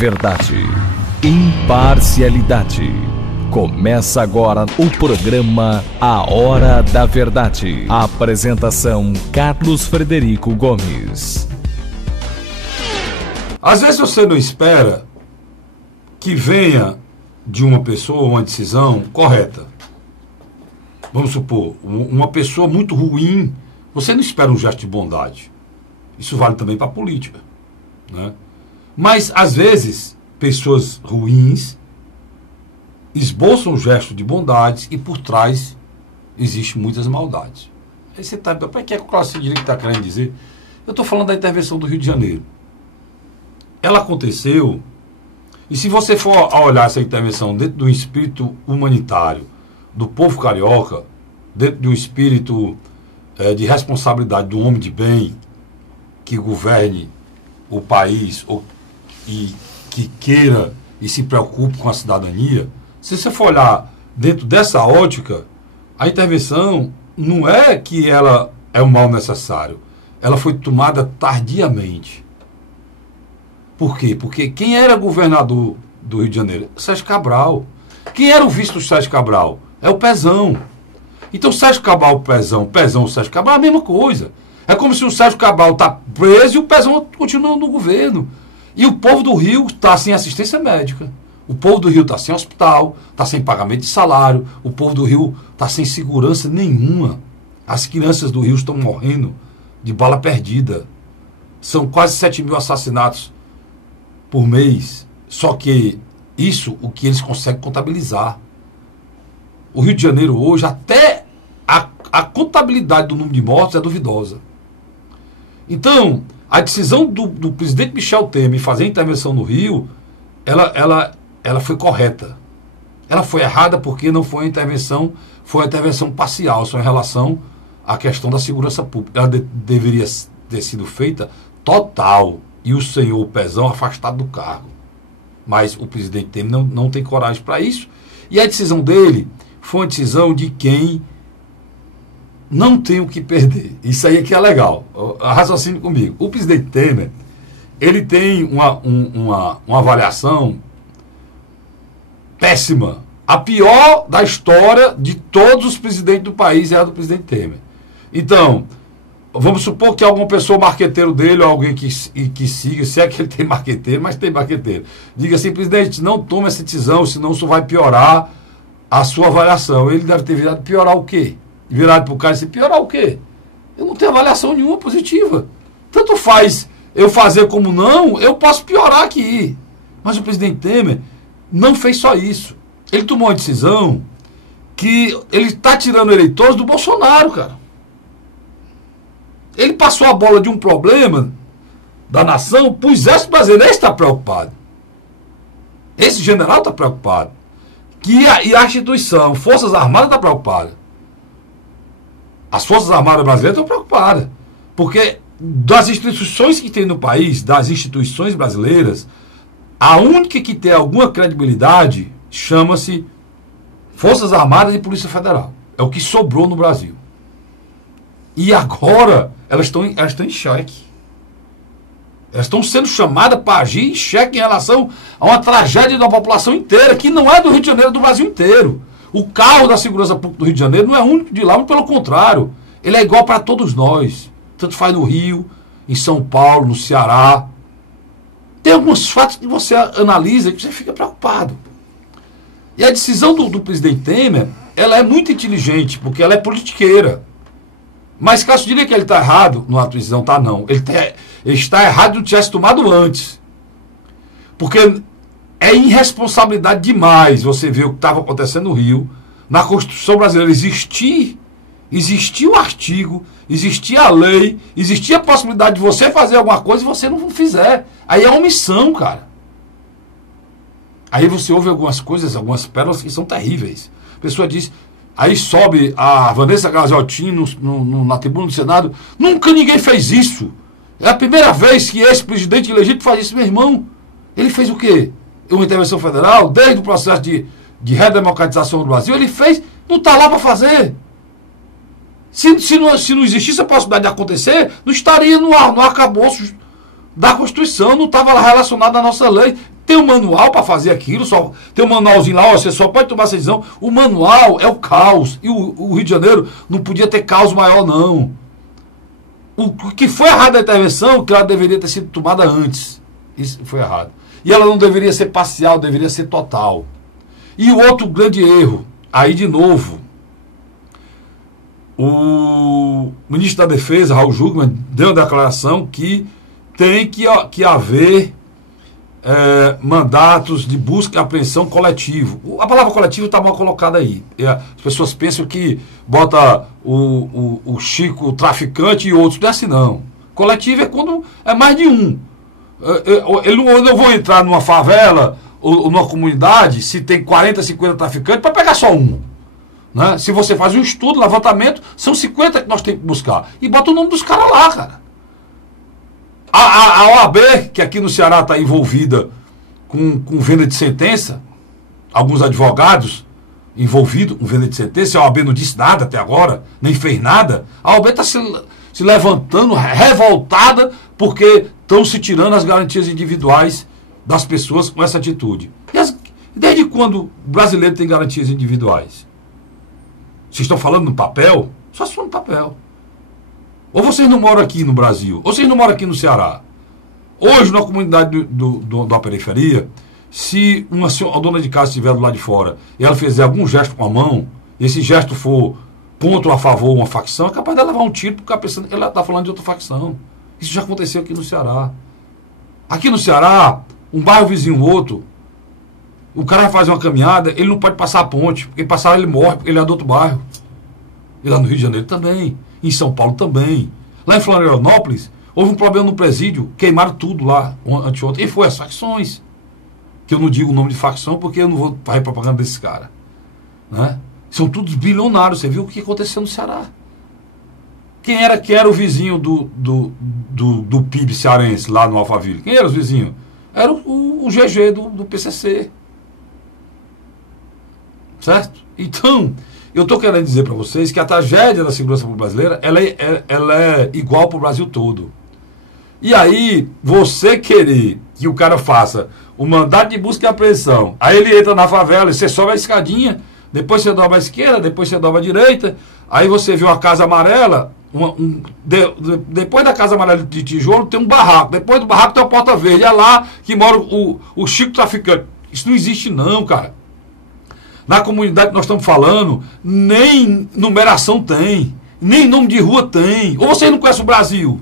verdade. Imparcialidade. Começa agora o programa A Hora da Verdade. A apresentação: Carlos Frederico Gomes. Às vezes você não espera que venha de uma pessoa uma decisão correta. Vamos supor, uma pessoa muito ruim, você não espera um gesto de bondade. Isso vale também para a política, né? Mas, às vezes, pessoas ruins esboçam um gesto de bondade e por trás existem muitas maldades. Aí você está... Para que a classe de direito está querendo dizer? Eu estou falando da intervenção do Rio de Janeiro. Ela aconteceu, e se você for olhar essa intervenção dentro do espírito humanitário do povo carioca, dentro de um espírito de responsabilidade do homem de bem que governe o país e que queira e se preocupe com a cidadania, se você for olhar dentro dessa ótica, a intervenção não é que ela é um mal necessário, ela foi tomada tardiamente. Por quê? Porque quem era governador do Rio de Janeiro? Sérgio Cabral. Quem era o vice do Sérgio Cabral? É o Pezão. Então, Sérgio Cabral, Pezão, Sérgio Cabral é a mesma coisa. É como se o Sérgio Cabral está preso e o Pezão continua no governo. E o povo do Rio está sem assistência médica. O povo do Rio está sem hospital, está sem pagamento de salário. O povo do Rio está sem segurança nenhuma. As crianças do Rio estão morrendo de bala perdida. São quase 7 mil assassinatos por mês. Só que isso, o que eles conseguem contabilizar. O Rio de Janeiro hoje, até a contabilidade do número de mortos é duvidosa. Então, a decisão do presidente Michel Temer em fazer a intervenção no Rio, ela foi correta. Ela foi errada porque não foi uma intervenção, foi uma intervenção parcial, só em relação à questão da segurança pública. Ela deveria ter sido feita total e o senhor Pezão afastado do cargo. Mas o presidente Temer não tem coragem para isso. E a decisão dele foi uma decisão de quem não tem o que perder. Isso aí é que é legal. Raciocínio comigo. O presidente Temer, ele tem uma avaliação péssima. A pior da história de todos os presidentes do país é a do presidente Temer. Então, vamos supor que alguma pessoa marqueteiro dele, ou alguém que siga, se é que ele tem marqueteiro, mas tem marqueteiro, diga assim: presidente, não tome essa decisão, senão isso vai piorar a sua avaliação. Ele deve ter virado piorar o quê? Virado para o cara e disse: piorar o quê? Eu não tenho avaliação nenhuma positiva. Tanto faz eu fazer como não, eu posso piorar aqui. Mas o presidente Temer não fez só isso. Ele tomou uma decisão que ele está tirando eleitores do Bolsonaro, cara. Ele passou a bola de um problema da nação para o exército brasileiro. Ele está preocupado. Esse general está preocupado. E a instituição, Forças Armadas, está preocupada. As Forças Armadas brasileiras estão preocupadas. Porque das instituições que tem no país, das instituições brasileiras, a única que tem alguma credibilidade chama-se Forças Armadas e Polícia Federal. É o que sobrou no Brasil. E agora elas estão em xeque. Elas estão sendo chamadas para agir em xeque em relação a uma tragédia da população inteira, que não é do Rio de Janeiro, é do Brasil inteiro. O carro da segurança pública do Rio de Janeiro não é único de lá, mas pelo contrário. Ele é igual para todos nós. Tanto faz no Rio, em São Paulo, no Ceará. Tem alguns fatos que você analisa e que você fica preocupado. E a decisão do presidente Temer, ela é muito inteligente, porque ela é politiqueira. Mas caso diria que ele está errado numa decisão, tá não. Ele está errado de não tivesse tomado antes. Porque é irresponsabilidade demais você ver o que estava acontecendo no Rio. Na Constituição brasileira existia o artigo, existia a lei, existia a possibilidade de você fazer alguma coisa e você não fizer. Aí é omissão, cara. Aí você ouve algumas coisas, algumas pérolas que são terríveis. A pessoa diz... Aí sobe a Vanessa Graziotin na tribuna do Senado. Nunca ninguém fez isso. É a primeira vez que esse presidente elegido faz isso, meu irmão. Ele fez o quê? Uma intervenção federal, desde o processo de redemocratização do Brasil, ele fez, não está lá para fazer. Se não existisse a possibilidade de acontecer, não estaria no arcabouço da Constituição, não estava lá relacionado à nossa lei. Tem um manual para fazer aquilo, só tem um manualzinho lá, ó, você só pode tomar essa decisão. O manual é o caos. E o Rio de Janeiro não podia ter caos maior, não. O que foi errado da intervenção, que ela deveria ter sido tomada antes. Isso foi errado. E ela não deveria ser parcial, deveria ser total. E o outro grande erro, aí de novo, o ministro da Defesa, Raul Jungmann, deu uma declaração que tem que haver mandatos de busca e apreensão coletivo. A palavra coletivo está mal colocada aí. As pessoas pensam que bota o Chico, o traficante e outros. Não é assim, não. Coletivo é quando é mais de um. Eu não vou entrar numa favela ou numa comunidade se tem 40, 50 traficantes para pegar só um. Né? Se você faz um estudo, levantamento, são 50 que nós temos que buscar. E bota o nome dos caras lá, cara. A OAB, que aqui no Ceará está envolvida com venda de sentença, alguns advogados envolvidos com venda de sentença, a OAB não disse nada até agora, nem fez nada. A OAB está se levantando, revoltada, porque estão se tirando as garantias individuais das pessoas com essa atitude. Desde quando o brasileiro tem garantias individuais? Vocês estão falando no papel? Só se for no papel. Ou vocês não moram aqui no Brasil, ou vocês não moram aqui no Ceará. Hoje, na comunidade da periferia, se uma dona de casa estiver do lado de fora e ela fizer algum gesto com a mão, e esse gesto for ponto a favor uma facção, é capaz de levar um tiro porque pensando que ela está falando de outra facção. Isso já aconteceu aqui no Ceará. Aqui no Ceará, um bairro vizinho outro, o cara vai fazer uma caminhada, ele não pode passar a ponte, porque passar ele morre, porque ele é do outro bairro. E lá no Rio de Janeiro também. Em São Paulo também. Lá em Florianópolis, houve um problema no presídio, queimaram tudo lá, anteontem. E foi as facções. Que eu não digo o nome de facção, porque eu não vou fazer propaganda desse cara. Né? São todos bilionários. Você viu o que aconteceu no Ceará? Quem era o vizinho do PIB cearense, lá no Alphaville? Quem era os vizinhos? Era o GG do PCC. Certo? Então, eu estou querendo dizer para vocês que a tragédia da segurança pública brasileira ela é igual para o Brasil todo. E aí, você querer que o cara faça o mandado de busca e apreensão, aí ele entra na favela e você sobe a escadinha, depois você dobra a esquerda, depois você dobra a direita, aí você vê uma casa amarela, depois da casa amarela de tijolo tem um barraco, depois do barraco tem uma porta verde, é lá que mora o Chico traficante. Isso não existe não, cara. Na comunidade que nós estamos falando, nem numeração tem, nem nome de rua tem. Ou vocês não conhecem o Brasil?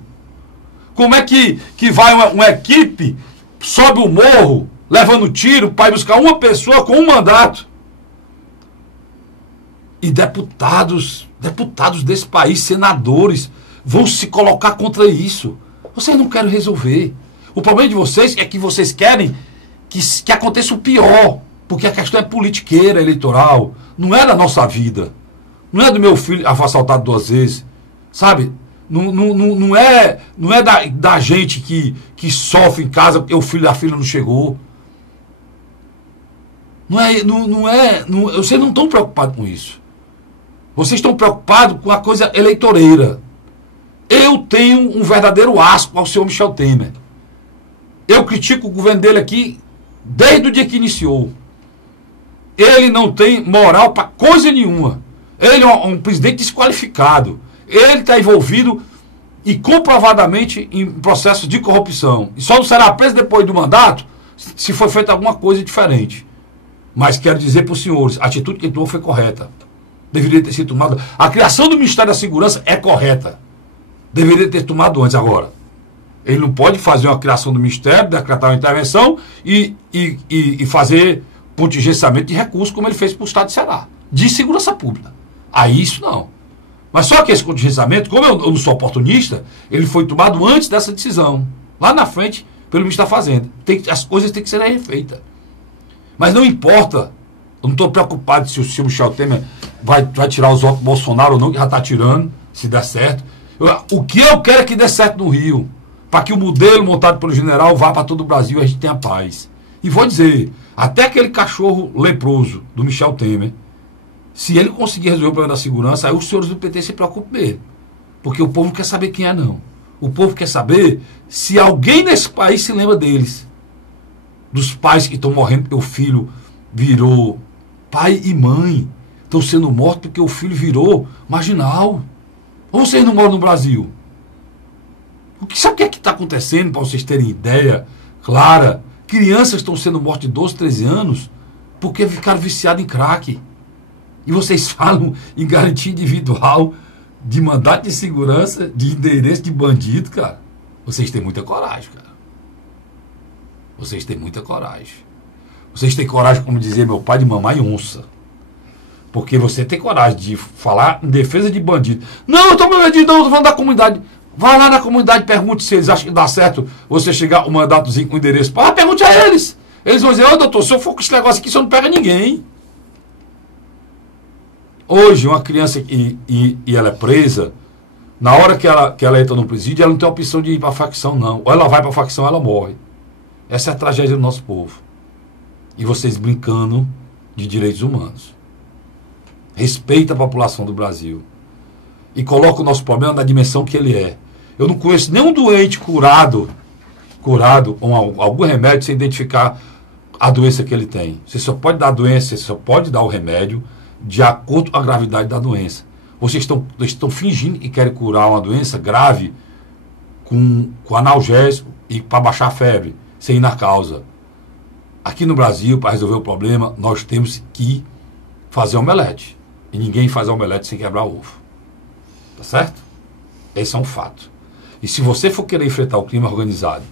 Como é que vai uma equipe, sobe o morro, levando tiro para ir buscar uma pessoa com um mandato? E deputados desse país, senadores, vão se colocar contra isso. Vocês não querem resolver. O problema de vocês é que vocês querem que aconteça o pior. Porque a questão é politiqueira, eleitoral. Não é da nossa vida. Não é do meu filho assaltado 2 vezes. Sabe? Não é da gente que sofre em casa porque o filho da filha não chegou. Vocês não estão preocupados com isso. Vocês estão preocupados com a coisa eleitoreira. Eu tenho um verdadeiro asco ao senhor Michel Temer. Eu critico o governo dele aqui desde o dia que iniciou. Ele não tem moral para coisa nenhuma. Ele é um presidente desqualificado. Ele está envolvido e comprovadamente em processos de corrupção. E só não será preso depois do mandato se for feita alguma coisa diferente. Mas quero dizer para os senhores, a atitude que ele tomou foi correta. Deveria ter sido tomada. A criação do Ministério da Segurança é correta. Deveria ter tomado antes agora. Ele não pode fazer uma criação do Ministério, decretar uma intervenção e fazer contingenciamento de recursos, como ele fez para o Estado de Ceará, de segurança pública. Aí isso não. Mas só que esse contingenciamento, como eu não sou oportunista, ele foi tomado antes dessa decisão, lá na frente, pelo ministro da Fazenda. As coisas têm que ser refeitas. Mas não importa, eu não estou preocupado se o Michel Temer vai tirar os votos do Bolsonaro ou não, que já está tirando, se der certo. O que eu quero é que dê certo no Rio, para que o modelo montado pelo general vá para todo o Brasil e a gente tenha paz. E vou dizer, até aquele cachorro leproso do Michel Temer, se ele conseguir resolver o problema da segurança, aí os senhores do PT se preocupam mesmo. Porque o povo não quer saber quem é, não. O povo quer saber se alguém nesse país se lembra deles. dos pais que estão morrendo porque o filho virou pai e mãe. Estão sendo mortos porque o filho virou marginal. Ou vocês não moram no Brasil? Sabe o que é que está acontecendo, para vocês terem ideia clara? Crianças estão sendo mortas de 12, 13 anos porque ficaram viciadas em crack. E vocês falam em garantia individual de mandato de segurança, de endereço de bandido, cara. Vocês têm muita coragem, cara. Vocês têm muita coragem. Vocês têm coragem, como dizia meu pai, de mamar em onça. Porque você tem coragem de falar em defesa de bandido. Não, eu estou bandido, não, eu estou falando da comunidade. Vai lá na comunidade e pergunte se eles acham que dá certo você chegar um mandatozinho com endereço. Pergunte a eles. Eles vão dizer, ô doutor, se eu for com esse negócio aqui, você não pega ninguém. Hoje, uma criança e ela é presa, na hora que ela entra no presídio, ela não tem a opção de ir para a facção, não. Ou ela vai para a facção, ou ela morre. Essa é a tragédia do nosso povo. E vocês brincando de direitos humanos. Respeita a população do Brasil. E coloca o nosso problema na dimensão que ele é. Eu não conheço nenhum doente curado com algum remédio sem identificar a doença que ele tem. Você só pode dar a doença, você só pode dar o remédio de acordo com a gravidade da doença. Vocês estão fingindo que querem curar uma doença grave com analgésico e para baixar a febre, sem ir na causa. Aqui no Brasil, para resolver o problema, nós temos que fazer omelete. E ninguém faz omelete sem quebrar ovo. Tá certo? Esse é um fato. E se você for querer enfrentar o crime organizado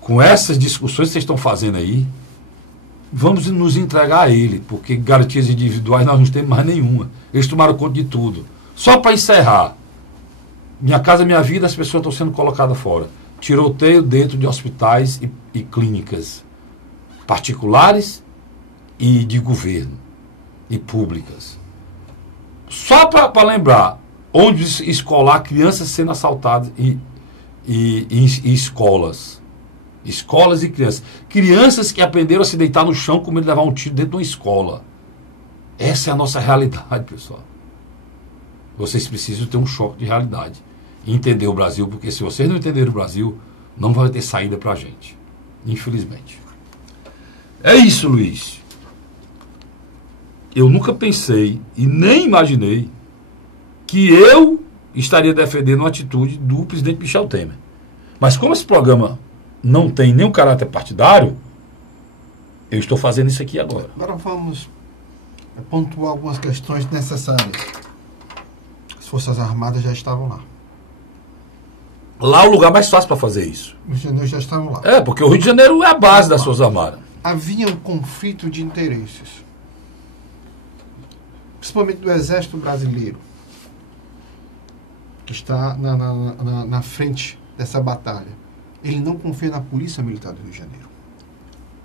com essas discussões que vocês estão fazendo aí, vamos nos entregar a ele, porque garantias individuais nós não temos mais nenhuma. Eles tomaram conta de tudo. Só para encerrar, Minha Casa Minha Vida, as pessoas estão sendo colocadas fora. Tiroteio dentro de hospitais e clínicas particulares e de governo e públicas. Só para lembrar, onde escolar, crianças sendo assaltadas e escolas. Escolas e crianças. Crianças que aprenderam a se deitar no chão com medo de levar um tiro dentro de uma escola. Essa é a nossa realidade, pessoal. Vocês precisam ter um choque de realidade. E entender o Brasil, porque se vocês não entenderem o Brasil, não vai ter saída pra gente. Infelizmente. É isso, Luiz. Eu nunca pensei e nem imaginei que eu estaria defendendo uma atitude do presidente Michel Temer. Mas como esse programa não tem nenhum caráter partidário, eu estou fazendo isso aqui agora. Agora vamos pontuar algumas questões necessárias. As Forças Armadas já estavam lá. Lá é o lugar mais fácil para fazer isso. Os Janeiro já estavam lá. É, porque o Rio de Janeiro é a base das Forças Armadas. Havia um conflito de interesses. Principalmente do Exército Brasileiro, que está na frente dessa batalha. Ele não confia na Polícia Militar do Rio de Janeiro.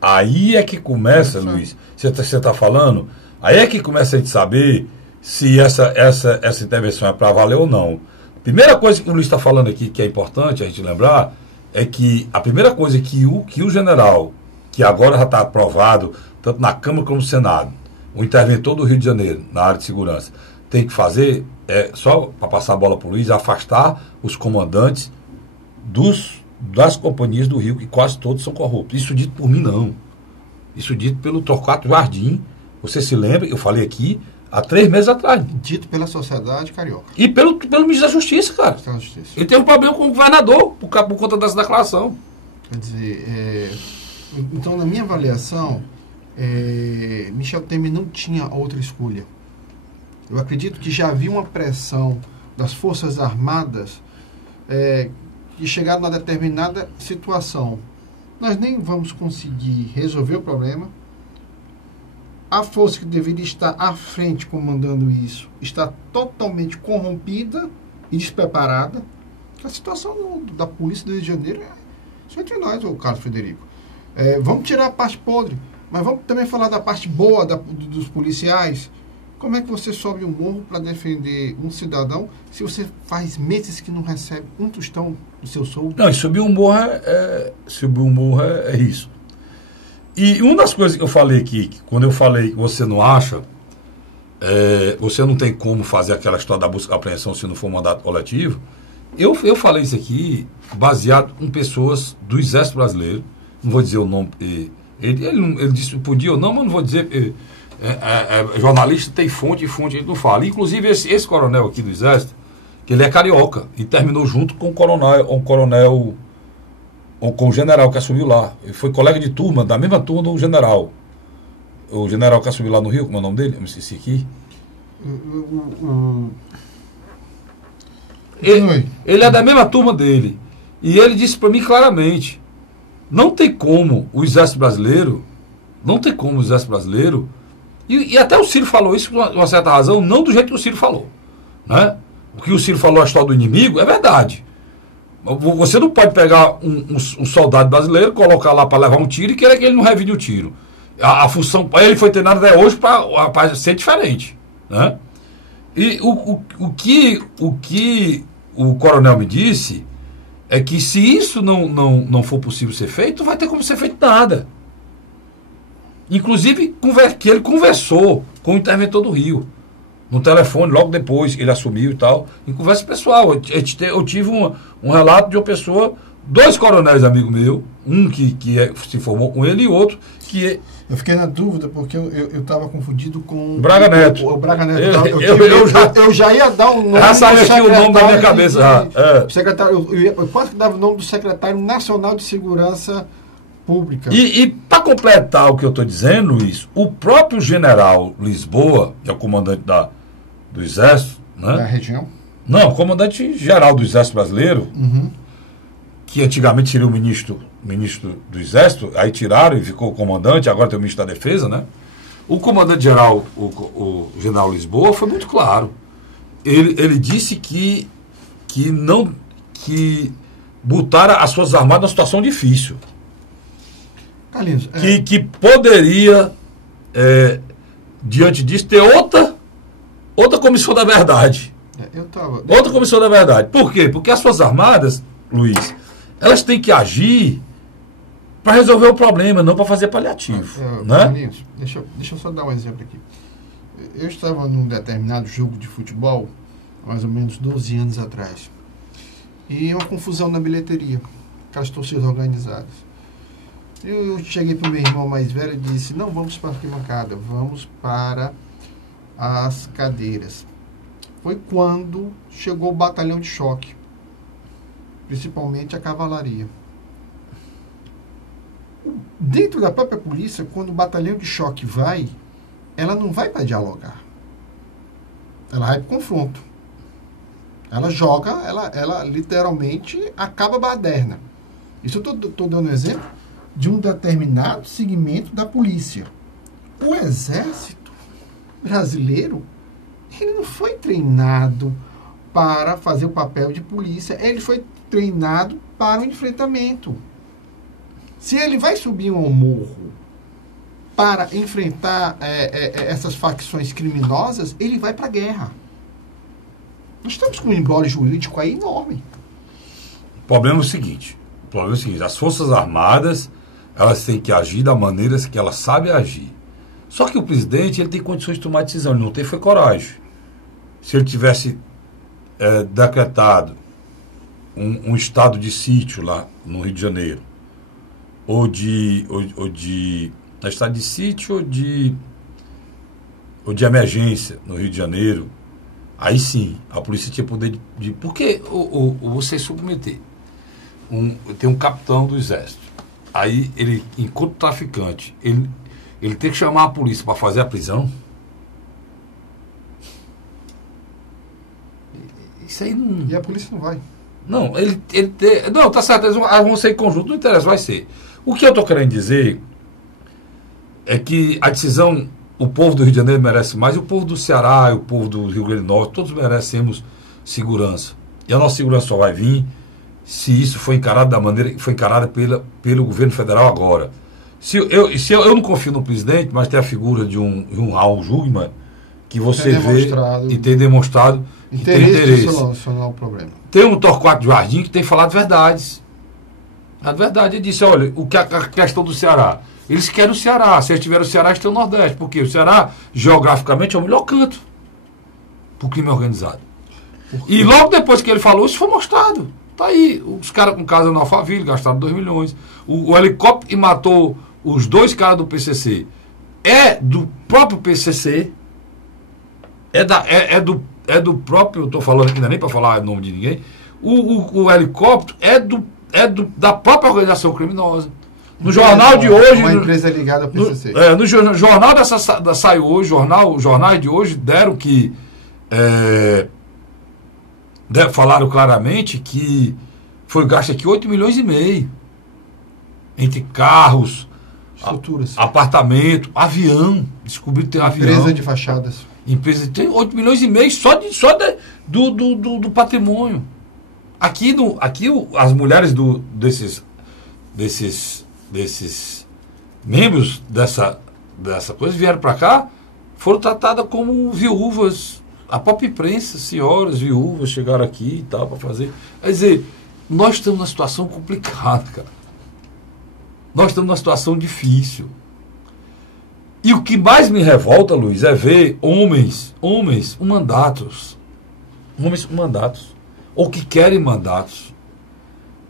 Aí é que começa, Luiz, você está falando, aí é que começa a gente saber se essa intervenção é para valer ou não. Primeira coisa que o Luiz está falando aqui, que é importante a gente lembrar, é que a primeira coisa que o general, que agora já está aprovado, tanto na Câmara como no Senado, o interventor do Rio de Janeiro, na área de segurança, tem que fazer, só para passar a bola para o Luiz, afastar os comandantes das companhias do Rio, que quase todos são corruptos. Isso dito por mim, não. Isso dito pelo Torquato Jardim. Você se lembra, eu falei aqui, há 3 meses atrás. Dito pela sociedade carioca. E pelo ministro da Justiça, cara. Ele tem um problema com o governador por conta dessa declaração. Quer dizer, então, na minha avaliação, Michel Temer não tinha outra escolha. Eu acredito que já havia uma pressão das Forças Armadas de chegar numa determinada situação. Nós nem vamos conseguir resolver o problema. A força que deveria estar à frente comandando isso está totalmente corrompida e despreparada. A situação da polícia do Rio de Janeiro só entre nós, o Carlos Frederico. Vamos tirar a parte podre, mas vamos também falar da parte boa dos policiais. Como é que você sobe um morro para defender um cidadão se você faz meses que não recebe um tostão do seu soldo? Não, e subir um morro é isso. E uma das coisas que eu falei aqui, que quando eu falei que você não acha, você não tem como fazer aquela história da busca e apreensão se não for mandato coletivo, eu falei isso aqui baseado em pessoas do Exército Brasileiro, não vou dizer o nome Ele disse que podia ou não, mas não vou dizer. Jornalista tem fonte e fonte a gente não fala. Inclusive, esse coronel aqui do Exército, que ele é carioca e terminou junto com com o general que assumiu lá. Ele foi colega de turma, da mesma turma do general. O general que assumiu lá no Rio, como é o nome dele? Eu me esqueci aqui. Ele é da mesma turma dele. E ele disse para mim claramente: não tem como o Exército Brasileiro, e até o Ciro falou isso com uma certa razão, não do jeito que o Ciro falou, né? O que o Ciro falou, a história do inimigo, é verdade. Você não pode pegar um soldado brasileiro, colocar lá para levar um tiro e querer que ele não revide o tiro. A função, ele foi treinado até hoje para ser diferente, né? E o que o coronel me disse é que se isso não for possível ser feito, não vai ter como ser feito nada. Inclusive que ele conversou com o interventor do Rio, no telefone, logo depois ele assumiu e tal, em conversa pessoal. Eu tive um relato de uma pessoa, 2 coronéis amigos meus, um que se formou com ele e outro que... Eu fiquei na dúvida porque eu estava confundido com Braga Neto. O Braga Neto. Eu já ia dar o nome. Já saiu aqui o nome da minha cabeça. Eu quase que dava o nome do secretário nacional de segurança pública. E para completar o que eu estou dizendo, Luiz, o próprio general Lisboa, que é o comandante do Exército, né? Da região? Não, comandante geral do Exército Brasileiro, que antigamente seria o ministro do Exército, aí tiraram e ficou o comandante, agora tem o ministro da Defesa, né? O comandante geral, o general Lisboa, foi muito claro. Ele disse que botaram as Forças Armadas numa situação difícil. Carlinhos, que poderia, diante disso, ter outra comissão da verdade. Outra comissão da verdade. Por quê? Porque as Forças Armadas, Luiz, elas têm que agir para resolver o problema, não para fazer paliativo. Né? Carlinhos, deixa eu só dar um exemplo aqui. Eu estava num determinado jogo de futebol, há mais ou menos 12 anos atrás, e uma confusão na bilheteria, aquelas torcidas organizadas. Eu cheguei para o meu irmão mais velho e disse: não vamos para a arquibancada, vamos para as cadeiras. Foi quando chegou o batalhão de choque, principalmente a cavalaria. Dentro da própria polícia, quando o batalhão de choque vai, ela não vai para dialogar. Ela vai para o confronto. Ela joga, ela literalmente acaba a baderna. Isso eu estou dando um exemplo de um determinado segmento da polícia. O Exército Brasileiro, ele não foi treinado para fazer o papel de polícia, ele foi treinado para o enfrentamento. Se ele vai subir um morro para enfrentar essas facções criminosas, ele vai para a guerra. Nós estamos com um embole jurídico aí enorme. O problema é o seguinte, as Forças Armadas, elas têm que agir da maneira que elas sabem agir. Só que o presidente, ele tem condições de tomar decisão, ele não teve foi coragem. Se ele tivesse decretado um estado de sítio lá no Rio de Janeiro, ou de estado de sítio ou de emergência no Rio de Janeiro, aí sim, a polícia tinha poder de porque você submeter, tem um capitão do Exército, aí ele, enquanto traficante, ele tem que chamar a polícia para fazer a prisão. Isso aí não... E a polícia não vai. Não, não, tá certo, eles vão ser em conjunto, não interessa, vai ser. O que eu estou querendo dizer é que a decisão, o povo do Rio de Janeiro merece mais, e o povo do Ceará, e o povo do Rio Grande do Norte, todos merecemos segurança. E a nossa segurança só vai vir se isso for encarado da maneira que foi encarada pelo governo federal agora. Se eu não confio no presidente, mas tem a figura de um Raul Jungmann, que você vê e tem demonstrado que tem interesse. De solucionar o problema. Tem um Torquato Jardim que tem falado verdades. A verdade, ele disse: olha, a questão do Ceará, eles querem o Ceará. Se eles tiverem o Ceará, eles têm o Nordeste. Porque o Ceará, geograficamente, é o melhor canto para o crime organizado. E logo depois que ele falou, isso foi mostrado. Tá aí, os caras com casa no Alphaville gastaram 2 milhões. O helicóptero que matou os 2 caras do PCC é do próprio PCC, é do próprio, eu estou falando aqui, não é nem para falar o nome de ninguém, o helicóptero da própria organização criminosa. No jornal de hoje... Uma empresa ligada ao PCC. No jornal saiu hoje, os jornais de hoje deram que... falaram claramente que foi gasto aqui 8,5 milhões entre carros, estruturas, apartamento, avião. Descobriram que tem avião. Empresa de fachadas. Empresa tem 8,5 milhões do patrimônio. Aqui as mulheres desses membros dessa coisa vieram para cá, foram tratadas como viúvas. A própria imprensa, senhoras, viúvas, chegaram aqui e tal para fazer. Quer dizer, nós estamos numa situação complicada, cara. Nós estamos numa situação difícil. E o que mais me revolta, Luiz, é ver homens com mandatos, ou que querem mandatos,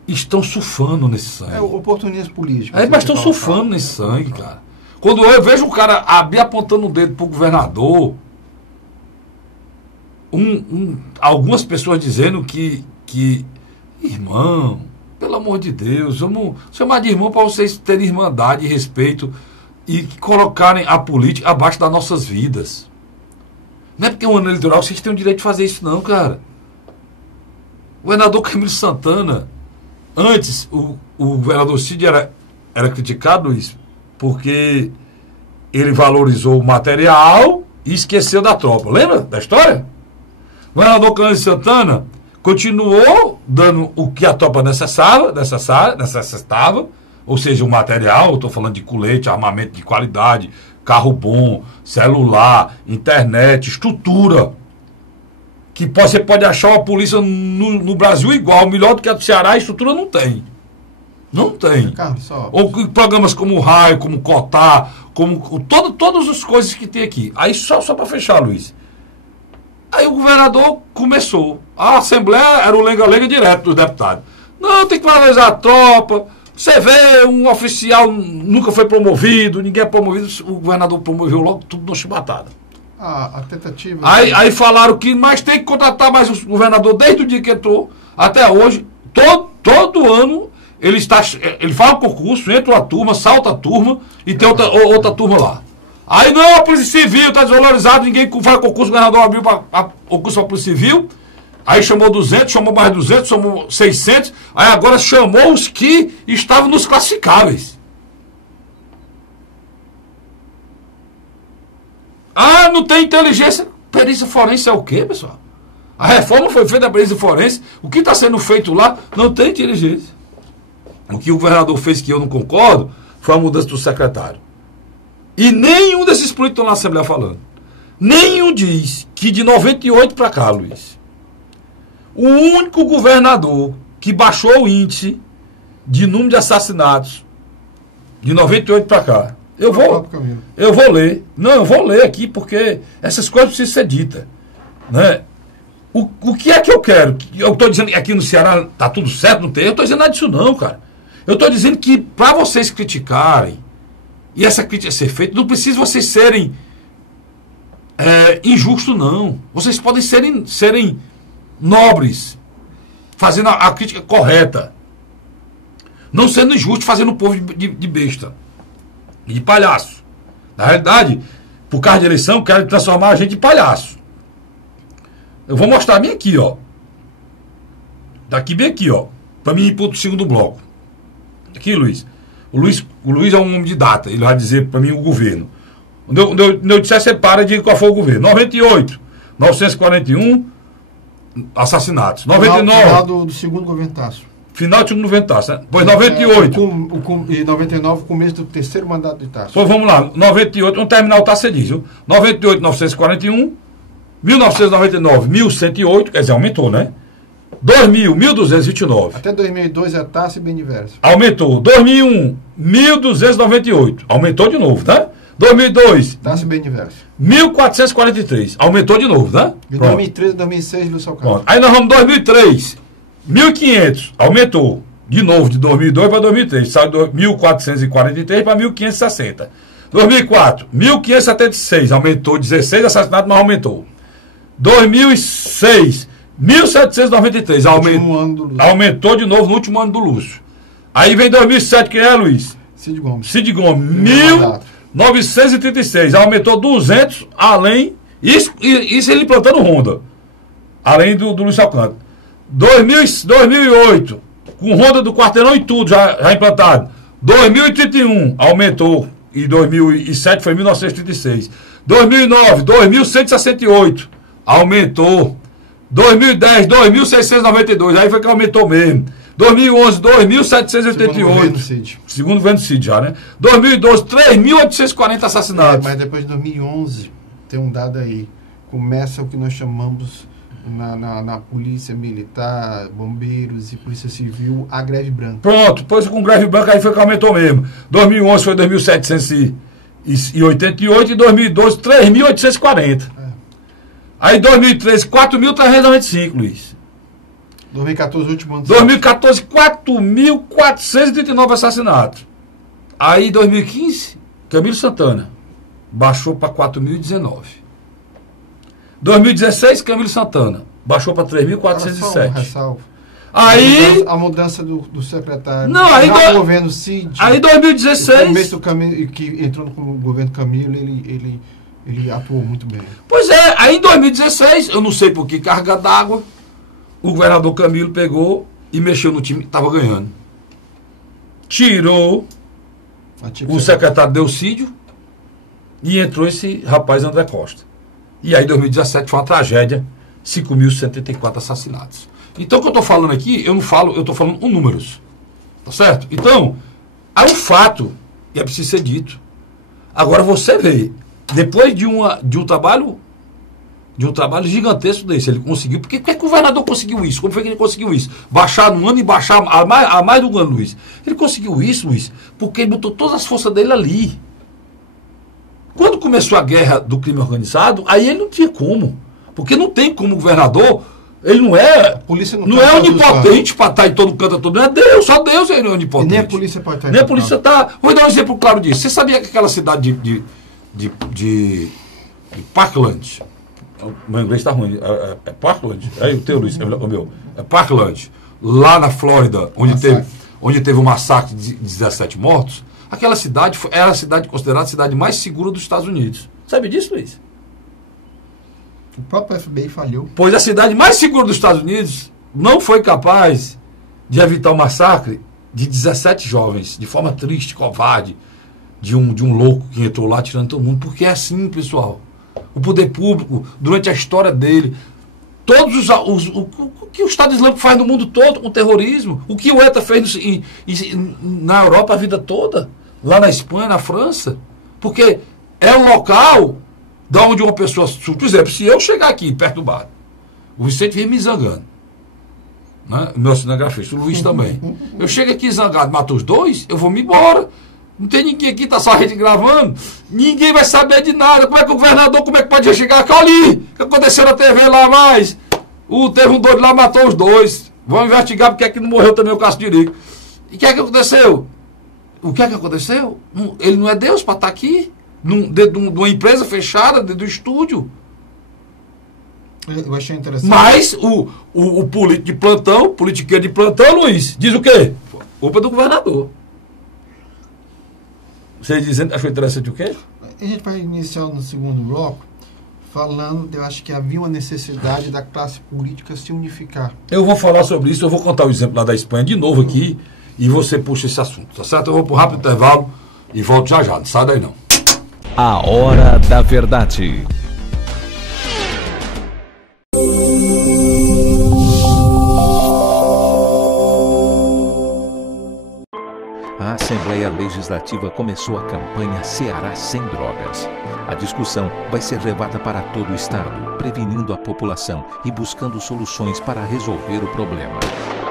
estão surfando nesse sangue. Oportunismo político. Mas estão surfando nesse sangue, cara. Quando eu vejo o cara abrir apontando o dedo pro governador, algumas pessoas dizendo que irmão, pelo amor de Deus, vamos chamar de irmão para vocês terem irmandade e respeito e colocarem a política abaixo das nossas vidas. Não é porque é um ano eleitoral vocês têm o direito de fazer isso não, cara. O governador Camilo Santana, antes, o governador Cid era criticado, Luiz, porque ele valorizou o material e esqueceu da tropa. Lembra da história? O governador Camilo Santana continuou dando o que a tropa necessitava, ou seja, o material, estou falando de colete, armamento de qualidade, carro bom, celular, internet, estrutura. Que você pode achar uma polícia no Brasil igual, melhor do que a do Ceará, a estrutura não tem. Não tem. Ou programas como o Raio, como o Cotar, como todas as coisas que tem aqui. Aí só para fechar, Luiz. Aí o governador começou. A Assembleia era o lenga-lenga direto dos deputados. Não, tem que valorizar a tropa. Você vê, um oficial nunca foi promovido, ninguém é promovido. O governador promoveu logo tudo no chibatada. A tentativa... Aí falaram que mais tem que contratar mais o governador desde o dia que entrou até hoje. Todo ano ele faz um concurso, entra uma turma, salta a turma e tem outra turma lá. Aí não, a Polícia Civil está desvalorizado, ninguém faz concurso, o governador abriu concurso para a Polícia Civil. Aí chamou 200, chamou mais 200, chamou 600. Aí agora chamou os que estavam nos classificáveis. Ah, não tem inteligência. Perícia forense é o quê, pessoal? A reforma foi feita da perícia forense. O que está sendo feito lá não tem inteligência. O que o governador fez, que eu não concordo, foi a mudança do secretário. E nenhum desses políticos estão na Assembleia falando. Nenhum diz que de 98 para cá, Luiz, o único governador que baixou o índice de número de assassinatos de 98 para cá. Eu vou ler. Não, eu vou ler aqui, porque essas coisas precisam ser ditas. Né? O que é que eu quero? Eu estou dizendo que aqui no Ceará está tudo certo, não tem. Eu estou dizendo nada disso não, cara. Eu estou dizendo que para vocês criticarem, e essa crítica ser feita, não precisa vocês serem injustos, não. Vocês podem serem nobres, fazendo a crítica correta. Não sendo injusto, fazendo o povo de besta e de palhaço. Na realidade, por causa de eleição, querem transformar a gente em palhaço. Eu vou mostrar a minha aqui, ó. Daqui bem aqui, ó. Para mim ir para o segundo bloco. Aqui, Luiz. O Luiz é um homem de data. Ele vai dizer para mim o governo. Quando eu disser, você para de qual foi o governo. 98, 941 assassinatos. 99. Final do segundo governo Tasso. Final do segundo governo Tasso, né? Pois 98. E 99, começo do terceiro mandato de Tasso. Pois vamos lá. 98, vamos terminar o Tasso, você diz, viu? 98, 941. 1999, 1108, quer dizer, aumentou, né? 2000, 1229. Até 2002 é Tasso e Beniverso. Aumentou. 2001, 1298. Aumentou de novo, né? 2002. Tasso e Beniverso. 1443. Aumentou de novo, né? De 2013 a 2006, Lúcio Alcântara. Aí nós vamos 2003. 1500. Aumentou. de novo, de 2002 para 2003, saiu de 1.443 para 1.560. 2004, 1.576, aumentou 16 assassinatos, mas aumentou. 2006, 1.793, aumentou de novo no último ano do Lúcio. Aí vem 2007, quem é, Luiz? Cid Gomes. Cid Gomes, 1.936, aumentou 200, além, isso ele plantando Honda, além do Luiz Alcântara. 2008, com Honda do quarteirão e tudo já implantado. 2031, aumentou. E 2007 foi 1936. 2009, 2.168. Aumentou. 2010, 2.692. Aí foi que aumentou mesmo. 2011, 2.788. Segundo o governo Cid já, né? 2012, 3.840 assassinatos. Mas depois de 2011, tem um dado aí. Começa o que nós chamamos na polícia militar, bombeiros e polícia civil, a greve branca. Pronto, depois com greve branca aí foi que aumentou mesmo. 2011 foi 2.788 e 2012 3.840. Aí 2013 4.395, Luiz. 2014 último ano. 2014 4.439 assassinatos. Aí 2015 Camilo Santana baixou para 4.019. 2016, Camilo Santana baixou para 3.407. Aí a mudança do secretário. Não, aí o governo Cid. Aí 2016. No começo do Camilo, que entrou no governo Camilo, ele atuou muito bem. Pois é, aí em 2016, eu não sei por que carga d'água, o governador Camilo pegou e mexeu no time que estava ganhando. Tirou o secretário Delcídio e entrou esse rapaz André Costa. E aí, 2017 foi uma tragédia, 5.074 assassinatos. Então, o que eu estou falando aqui, eu estou falando com números. Tá certo? Então, há um fato, e é preciso ser dito. Agora, você vê, depois de um trabalho gigantesco desse, ele conseguiu. Por que o governador conseguiu isso? Como foi que ele conseguiu isso? Baixar num ano e baixar a mais de um ano, Luiz. Ele conseguiu isso, Luiz, porque ele botou todas as forças dele ali. Quando começou a guerra do crime organizado, aí ele não tinha como. Porque não tem como o governador, ele não é onipotente para estar em todo canto, todo. Não é Deus, só Deus é onipotente. E nem a polícia pode estar. Nem a polícia está. Vou dar um exemplo claro disso. Você sabia que aquela cidade de Parkland, meu inglês está ruim, é Parkland? É o teu, Luiz, o meu. É Parkland, lá na Flórida, onde teve um massacre de 17 mortos. Aquela cidade era a cidade considerada a cidade mais segura dos Estados Unidos. Sabe disso, Luiz? O próprio FBI falhou. Pois a cidade mais segura dos Estados Unidos não foi capaz de evitar o massacre de 17 jovens, de forma triste, covarde, de um louco que entrou lá tirando todo mundo. Porque é assim, pessoal. O poder público, durante a história dele, o que o Estado Islâmico faz no mundo todo com o terrorismo, o que o ETA fez na Europa a vida toda, lá na Espanha, na França, porque é um local de onde uma pessoa, por exemplo, se eu chegar aqui perturbado, o Vicente vem me zangando, né? O meu cinegrafista, o Luiz também, eu chego aqui zangado, mato os dois, eu vou me embora. Não tem ninguém aqui, tá só a gente gravando. Ninguém vai saber de nada. Como é que o governador, como é que pode chegar aqui? Olha ali, o que aconteceu na TV lá mais? Teve um doido lá, matou os dois. Vamos investigar porque é que não morreu também o Cássio Dirico. E o que é que aconteceu? O que é que aconteceu? Ele não é Deus para estar aqui, dentro de uma empresa fechada, dentro do estúdio. Eu achei interessante. Mas o político de plantão, politiqueiro de plantão, Luiz, diz o quê? Culpa do governador. Você dizendo, achou interessante o quê? A gente vai iniciar no segundo bloco falando, eu acho que havia uma necessidade da classe política se unificar. Eu vou falar sobre isso, eu vou contar o exemplo lá da Espanha de novo aqui e você puxa esse assunto, tá certo? Eu vou para um rápido intervalo e volto já já, não sai daí não. A Hora da Verdade. A Assembleia Legislativa começou a campanha Ceará Sem Drogas. A discussão vai ser levada para todo o estado, prevenindo a população e buscando soluções para resolver o problema.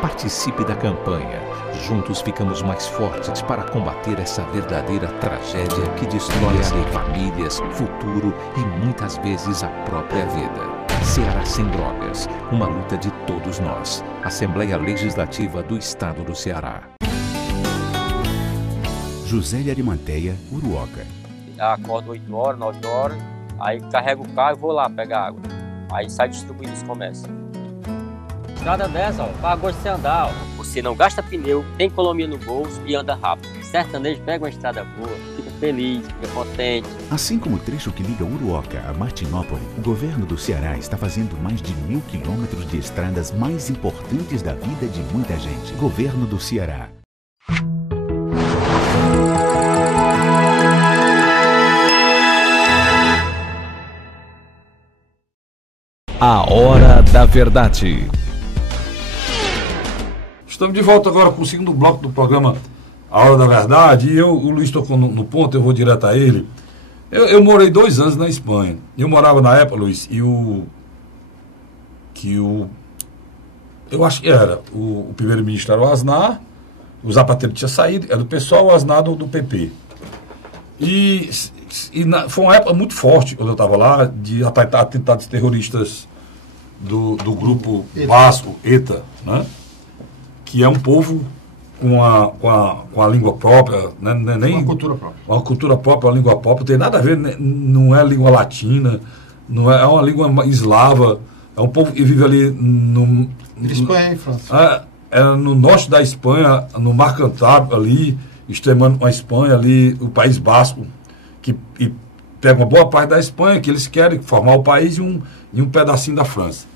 Participe da campanha. Juntos ficamos mais fortes para combater essa verdadeira tragédia que destrói famílias, futuro e muitas vezes a própria vida. Ceará Sem Drogas, uma luta de todos nós. Assembleia Legislativa do Estado do Ceará. José de Arimanteia, Uruoca. Acordo 8 horas, 9 horas, aí carrego o carro e vou lá pegar água. Aí sai distribuindo os comércios. Estrada dessa, ó, para gosto de você andar, ó. Você não gasta pneu, tem economia no bolso e anda rápido. Sertanejo pega uma estrada boa, fica feliz, fica contente. Assim como o trecho que liga Uruoca a Martinópole, o governo do Ceará está fazendo mais de 1.000 quilômetros de estradas mais importantes da vida de muita gente. Governo do Ceará. A Hora da Verdade. Estamos de volta agora com o segundo bloco do programa A Hora da Verdade. E o Luiz tocou no ponto, eu vou direto a ele. Eu morei 2 anos na Espanha. Eu morava na época, Luiz, e eu acho que era o primeiro-ministro era o Aznar, o Zapatero tinha saído, era do PSOL, o Aznar do PP. Foi uma época muito forte, quando eu estava lá, de atentados terroristas do grupo basco, ETA, né? Que é um povo com a língua própria, né? Nem uma cultura própria. Uma cultura própria, uma língua própria, não tem nada a ver, né? Não é língua latina, não é uma língua eslava, é um povo que vive ali no Espanha e França. No norte da Espanha, no Mar Cantábrico ali, extremando com a Espanha ali, o País Basco, e pega uma boa parte da Espanha, que eles querem formar o país e um pedacinho da França.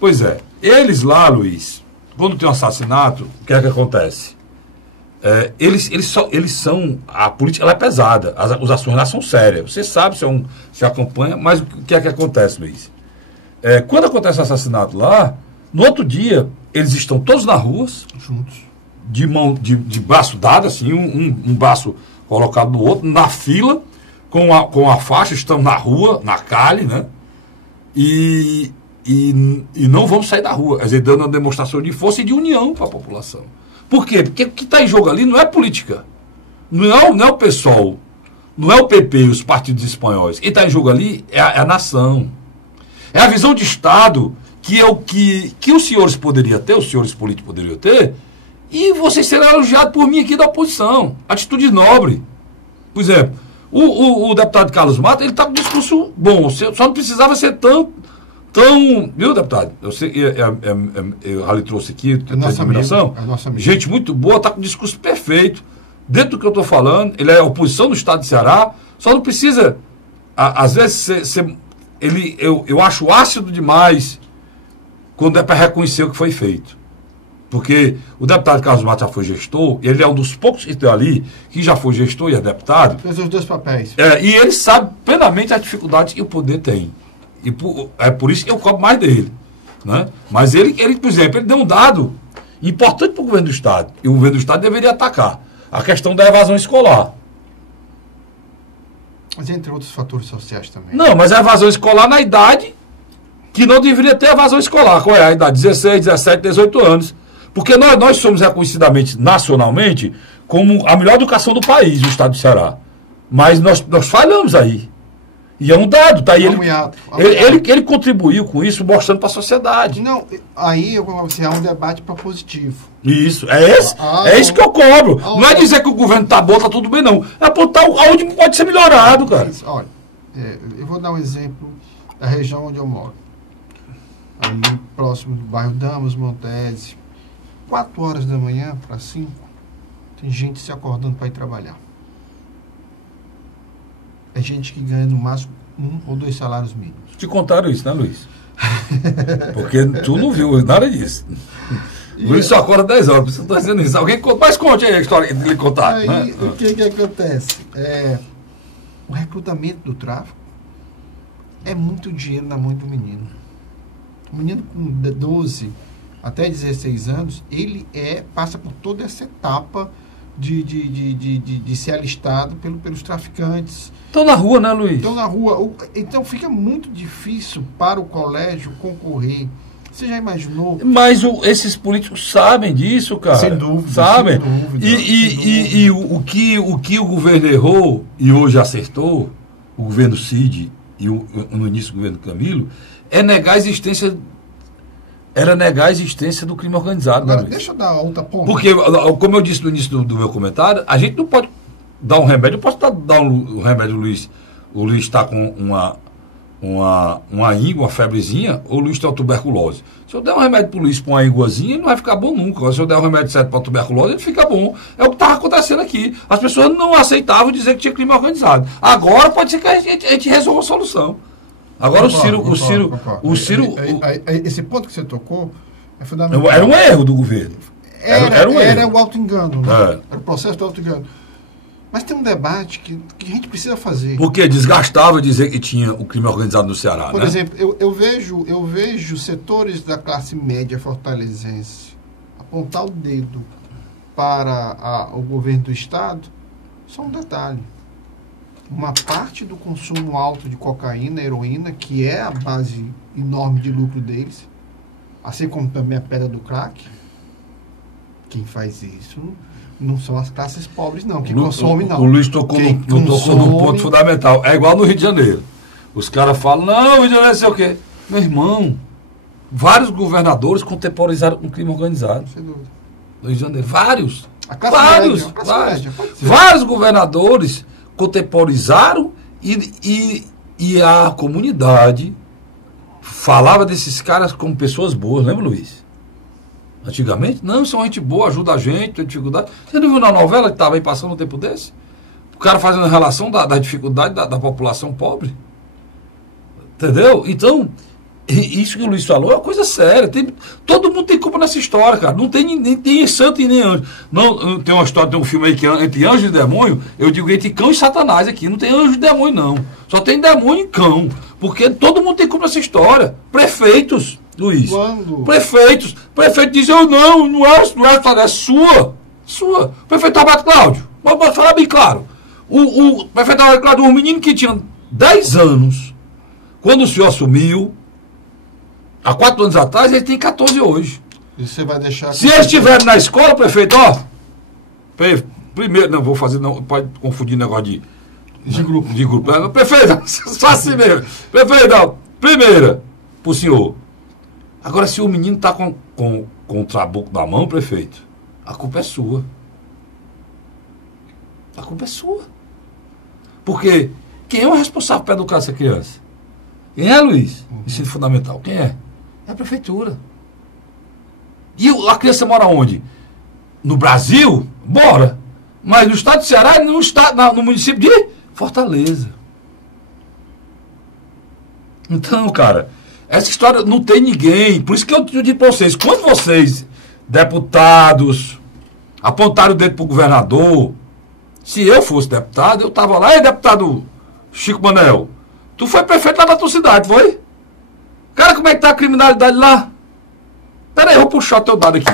Pois é, eles lá, Luiz, quando tem um assassinato, o que é que acontece? Eles são, a política ela é pesada, as acusações lá são sérias, você sabe, você acompanha, mas o que é que acontece, Luiz? Quando acontece o assassinato lá, no outro dia, eles estão todos na rua, juntos, de braço dado, assim, um braço colocado no outro, na fila, com a faixa, estão na rua, na calhe, né? E não vamos sair da rua, quer dizer, dando uma demonstração de força e de união para a população. Por quê? Porque o que está em jogo ali não é política, não é o PSOL, não é o PP e os partidos espanhóis. Quem está em jogo ali é a nação. É a visão de Estado que os senhores poderiam ter, os senhores políticos poderiam ter, e vocês serão elogiados por mim aqui da oposição. Atitude nobre. Por exemplo, o deputado Carlos Matos, ele está com um discurso bom, só não precisava ser tão, viu, deputado? Eu sei, eu lhe trouxe aqui, é nossa amiga. Gente muito boa, está com um discurso perfeito, dentro do que eu estou falando, ele é a oposição do Estado de Ceará, só não precisa, às vezes, eu acho ácido demais quando é para reconhecer o que foi feito. Porque o deputado Carlos Matos já foi gestor, ele é um dos poucos que estão ali, que já foi gestor e é deputado. Fez os 2 papéis. E ele sabe plenamente a dificuldade que o poder tem. E é por isso que eu cobro mais dele. Né? Mas ele, por exemplo, ele deu um dado importante para o governo do Estado. E o governo do Estado deveria atacar a questão da evasão escolar. Mas entre outros fatores sociais também. Não, mas a evasão escolar na idade que não deveria ter evasão escolar. Qual é a idade? 16, 17, 18 anos. Porque nós somos reconhecidamente, nacionalmente, como a melhor educação do país, o Estado do Ceará. Mas nós falhamos aí. E é um dado, tá aí. Ele contribuiu com isso, mostrando para a sociedade. Não, aí eu vou dizer, é um debate propositivo. Isso, é isso que eu cobro. Não é dizer que o governo tá bom, tá tudo bem, não. É apontar onde pode ser melhorado, cara. Olha, eu vou dar um exemplo da região onde eu moro. Ali próximo do bairro Damas, Montese. 4 horas da manhã para 5, tem gente se acordando para ir trabalhar. É gente que ganha no máximo 1 ou 2 salários mínimos. Te contaram isso, né, Luiz? Porque tu não viu nada disso. Luiz só acorda 10 horas, por isso eu estou dizendo isso. Alguém conta, mas conte aí a história de lhe contar. Aí, né? O que acontece? O recrutamento do tráfico é muito dinheiro na mão do menino. O menino com 12 até 16 anos, ele passa por toda essa etapa de ser alistado pelos traficantes. Estão na rua, né, Luiz? Estão na rua. Então fica muito difícil para o colégio concorrer. Você já imaginou? Mas esses políticos sabem disso, cara. Sem dúvida. Sabem. Sem dúvida, e o que o governo errou e hoje acertou, o governo Cid e no início o governo Camilo, é negar a existência era negar a existência do crime organizado. Agora, né, Luiz? deixa eu dar outra ponta. Porque, como eu disse no início do meu comentário, a gente não pode dar um remédio. Eu posso dar um remédio, Luiz. O Luiz está com uma íngua, uma febrezinha, ou o Luiz tem uma tuberculose. Se eu der um remédio para o Luiz para uma ínguazinha, ele não vai ficar bom nunca. Agora, se eu der um remédio certo para a tuberculose, ele fica bom. É o que estava acontecendo aqui. As pessoas não aceitavam dizer que tinha crime organizado. Agora pode ser que a gente resolva a solução. Agora o Ciro. Esse ponto que você tocou é fundamental. Era um erro do governo. Era um erro. o auto-engano. Né? É. Era o processo do auto-engano. Mas tem um debate que a gente precisa fazer. Porque desgastava dizer que tinha o crime organizado no Ceará. Por exemplo, eu vejo setores da classe média fortalezense apontar o dedo para o governo do Estado. Só um detalhe. Uma parte do consumo alto de cocaína, heroína, que é a base enorme de lucro deles, assim como também a pedra do crack, quem faz isso não são as classes pobres, não. Quem consome, não. O Luiz tocou num ponto fundamental. É igual no Rio de Janeiro. Os caras falam, não, o Rio de Janeiro sei o quê. Meu irmão, vários governadores contemporizaram um crime organizado. Sem dúvida. No Rio de Janeiro. Vários. Vários governadores contemporizaram e a comunidade falava desses caras como pessoas boas. Lembra, Luiz? Antigamente, não, são gente boa, ajuda a gente, tem dificuldade. Você não viu na novela que estava aí passando um tempo desse? O cara fazendo a relação da dificuldade da população pobre. Entendeu? Então, isso que o Luiz falou é uma coisa séria. Todo mundo tem culpa nessa história, cara. Não tem nem santo e nem anjo. Não, tem uma história, tem um filme aí que é entre anjo e demônio. Eu digo entre cão e satanás aqui. Não tem anjo e demônio, não. Só tem demônio e cão. Porque todo mundo tem culpa nessa história. Prefeitos. Luiz. Quando? Prefeito dizem, não é sua. O prefeito Roberto Cláudio, vamos falar bem claro. O prefeito Roberto Cláudio, um menino que tinha 10 anos, quando o senhor assumiu, há 4 anos atrás, ele tem 14 hoje. E você vai deixar... Se eles estiverem na escola, prefeito, primeiro, não vou fazer, não pode confundir negócio de grupo. Prefeito, só assim mesmo. Prefeito, primeira, pro senhor. Agora, se o menino está com o trabuco na mão, prefeito, a culpa é sua. A culpa é sua. Porque quem é o responsável por educar essa criança? Quem é, Luiz? Ensino fundamental. Quem é? É a prefeitura. E a criança mora onde? No Brasil? Bora. Mas no estado de Ceará e no município de Fortaleza. Então, cara... Essa história não tem ninguém. Por isso que eu digo para vocês, quando vocês, deputados, apontaram o dedo para o governador, se eu fosse deputado, eu estava lá, deputado Chico Manel, tu foi prefeito lá da tua cidade, foi? Cara, como é que tá a criminalidade lá? Pera aí, eu vou puxar o teu dado aqui.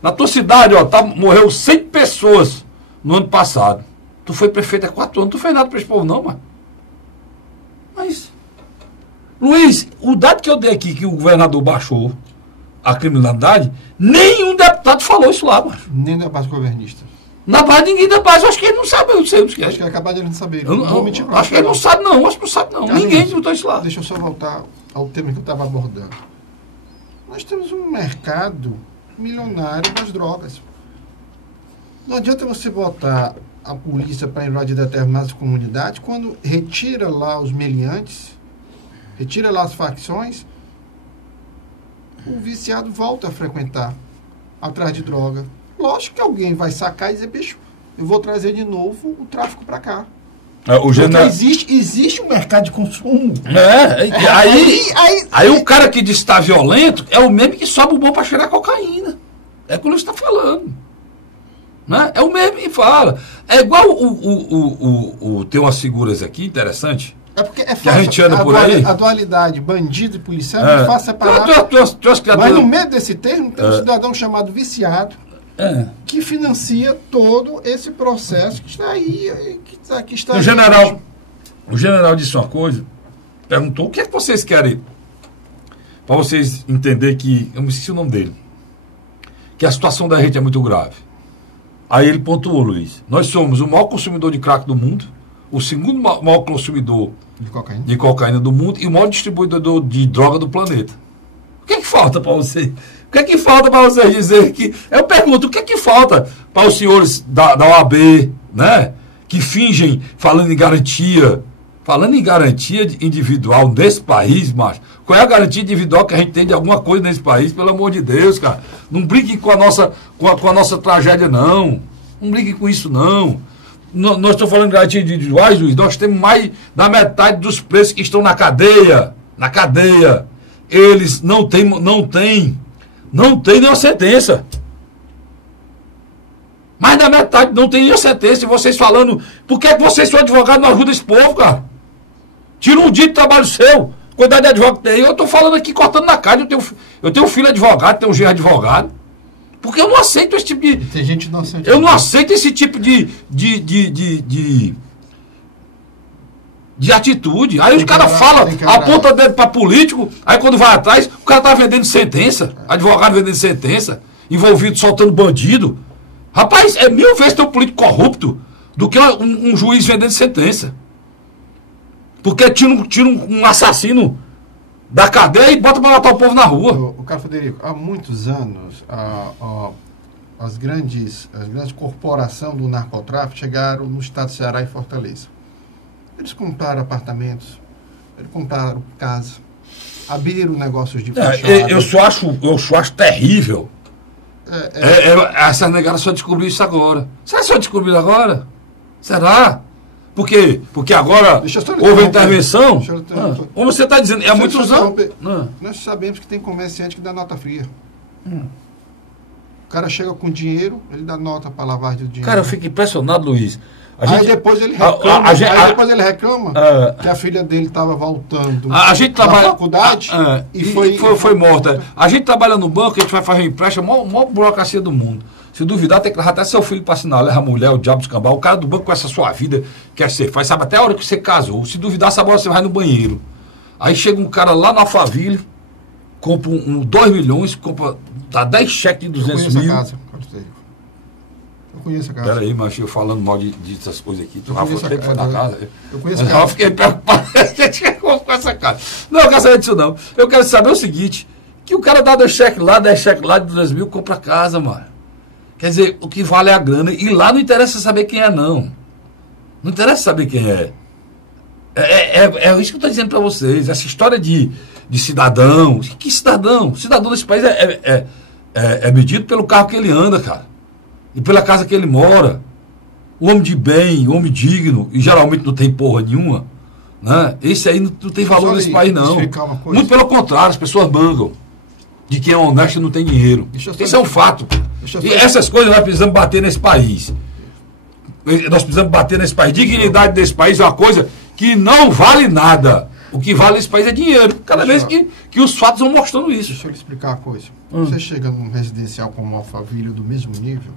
Na tua cidade, morreu 100 pessoas no ano passado. Tu foi prefeito há 4 anos, tu fez nada para esse povo não, mano. Mas... Luiz, o dado que eu dei aqui, que o governador baixou a criminalidade, nenhum deputado falou isso lá, mano. Nem na base governista. Na base ninguém da base, eu acho que ele não sabe, eu não sei o que é. Acho que é capaz de ele não saber. Acho que ele não sabe não, acho que não sabe não. Carlinhos, ninguém botou isso lá. Deixa eu só voltar ao tema que eu estava abordando. Nós temos um mercado milionário das drogas. Não adianta você botar a polícia para invadir determinadas comunidades quando retira lá os meliantes, retira lá as facções, o viciado volta a frequentar atrás de droga. Lógico que alguém vai sacar e dizer, bicho, eu vou trazer de novo o tráfico para cá. Existe um mercado de consumo. Aí o cara que diz que está violento é o mesmo que sobe o bom para cheirar cocaína. É o que ele está falando. Né? É o mesmo que fala. É igual tem umas figuras aqui, interessante. É porque é fácil, que a gente anda por aí. A dualidade bandido e policial é fácil separar. Mas no meio desse termo tem um cidadão chamado viciado que financia todo esse processo que está aí. Que está o general disse uma coisa, perguntou o que é que vocês querem para vocês entenderem que, eu me esqueci o nome dele, que a situação da gente é muito grave. Aí ele pontuou, Luiz, nós somos o maior consumidor de crack do mundo, o segundo maior consumidor de cocaína do mundo e o maior distribuidor de droga do planeta. O que falta para você? O que é que falta para você dizer que... Eu pergunto, o que é que falta para os senhores da OAB, né? Que fingem, falando em garantia individual desse país, macho. Qual é a garantia individual que a gente tem de alguma coisa nesse país? Pelo amor de Deus, cara. Não brinque com a nossa tragédia, não. Não brinque com isso, não. Nós estamos falando de garantia individuais, Luiz. Nós temos mais da metade dos presos que estão na cadeia. Na cadeia. Eles não têm nenhuma sentença. Mais da metade não tem nenhuma sentença. E vocês falando, por que vocês, seu advogado, não ajudam esse povo, cara? Tira um dia de trabalho seu. Quantidade de advogado que tem. Eu estou falando aqui, cortando na cara. Eu tenho um filho advogado, tenho um genro advogado. Porque eu não aceito esse tipo de... Tem gente que não aceita. Eu não aceito esse tipo de atitude. Aí os caras falam, aponta dedo para político, aí quando vai atrás, o cara tá vendendo sentença, advogado vendendo sentença, envolvido soltando bandido. Rapaz, é 1000 vezes ter um político corrupto do que um juiz vendendo sentença. Porque tira um assassino da cadeia e bota para matar o povo na rua. O Carlos Frederico, há muitos anos, as grandes corporações do narcotráfico chegaram no estado de Ceará e Fortaleza. Eles compraram apartamentos, eles compraram casa, abriram negócios de fachada. Eu só acho terrível. Essa negada só descobriu isso agora. Será que só descobriu agora? Será? Por quê? Porque agora houve intervenção? Como você está dizendo, é muitos anos. Nós sabemos que tem comerciante que dá nota fria. O cara chega com dinheiro, ele dá nota para lavagem de dinheiro. Cara, eu fico impressionado, Luiz. Aí depois ele reclama, que a filha dele estava voltando da faculdade e foi morta. A gente trabalha no banco, a gente vai fazer um empréstimo, a maior burocracia do mundo. Se duvidar, tem que levar até seu filho para assinar, leva a mulher, o diabo escambau. O cara do banco com essa sua vida, quer ser, faz, sabe até a hora que você casou. Se duvidar, sabe a hora que você vai no banheiro. Aí chega um cara lá na Alphaville, compra 2 milhões, dá 10 cheques de 200 mil. Eu conheço a casa. Peraí, mas eu falando mal dessas coisas aqui. Tu Rafa foi na casa. Eu conheço a casa. Eu fiquei preocupado com essa casa. Não, eu quero saber disso não. Eu quero saber o seguinte, que o cara dá 10 cheques lá de 200 mil, compra a casa, mano. Quer dizer, o que vale é a grana. E lá não interessa saber quem é, não. Não interessa saber quem é. É isso que eu estou dizendo para vocês. Essa história de cidadão. Que cidadão? O cidadão desse país é medido pelo carro que ele anda, cara. E pela casa que ele mora. O homem de bem, o homem digno, e geralmente não tem porra nenhuma, né? Esse aí não tem valor nesse país, não. Muito pelo contrário, as pessoas mangam de quem é honesto e não tem dinheiro. Isso é um fato. E essas coisas nós precisamos bater nesse país. Nós precisamos bater nesse país. Dignidade desse país é uma coisa que não vale nada. O que vale nesse país é dinheiro. Cada vez que os fatos vão mostrando isso. Deixa eu lhe explicar uma coisa. Você chega num residencial como Alphaville do mesmo nível,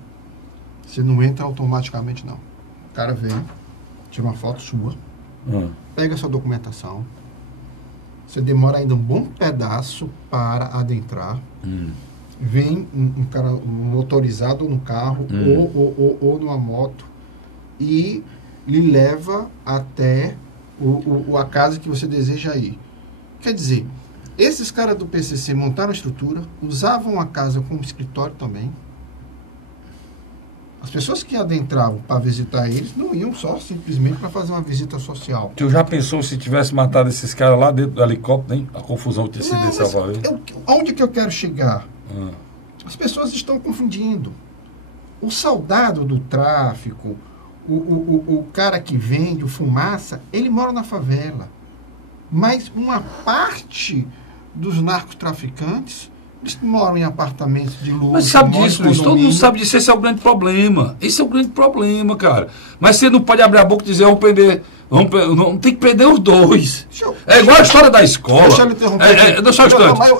você não entra automaticamente, não. O cara vem, tira uma foto sua, pega a sua documentação, você demora ainda um bom pedaço para adentrar, vem um cara motorizado no carro ou numa moto e lhe leva até a casa que você deseja ir. Quer dizer, esses caras do PCC montaram a estrutura, usavam a casa como escritório também. As pessoas que adentravam para visitar eles não iam só simplesmente para fazer uma visita social. Tu já pensou se tivesse matado esses caras lá dentro do helicóptero, hein? A confusão que tinha sido desse Alphaville. Onde que eu quero chegar? As pessoas estão confundindo. O soldado do tráfico, o cara que vende, o fumaça, ele mora na favela. Mas uma parte dos narcotraficantes, eles moram em apartamentos de luxo. Mas sabe disso, Luiz? Todo mundo sabe disso. Esse é o grande problema. Esse é o grande problema, cara. Mas você não pode abrir a boca e dizer, vamos prender. Não tem que prender os dois. É igual a história da escola. Deixa eu interromper. Deixa eu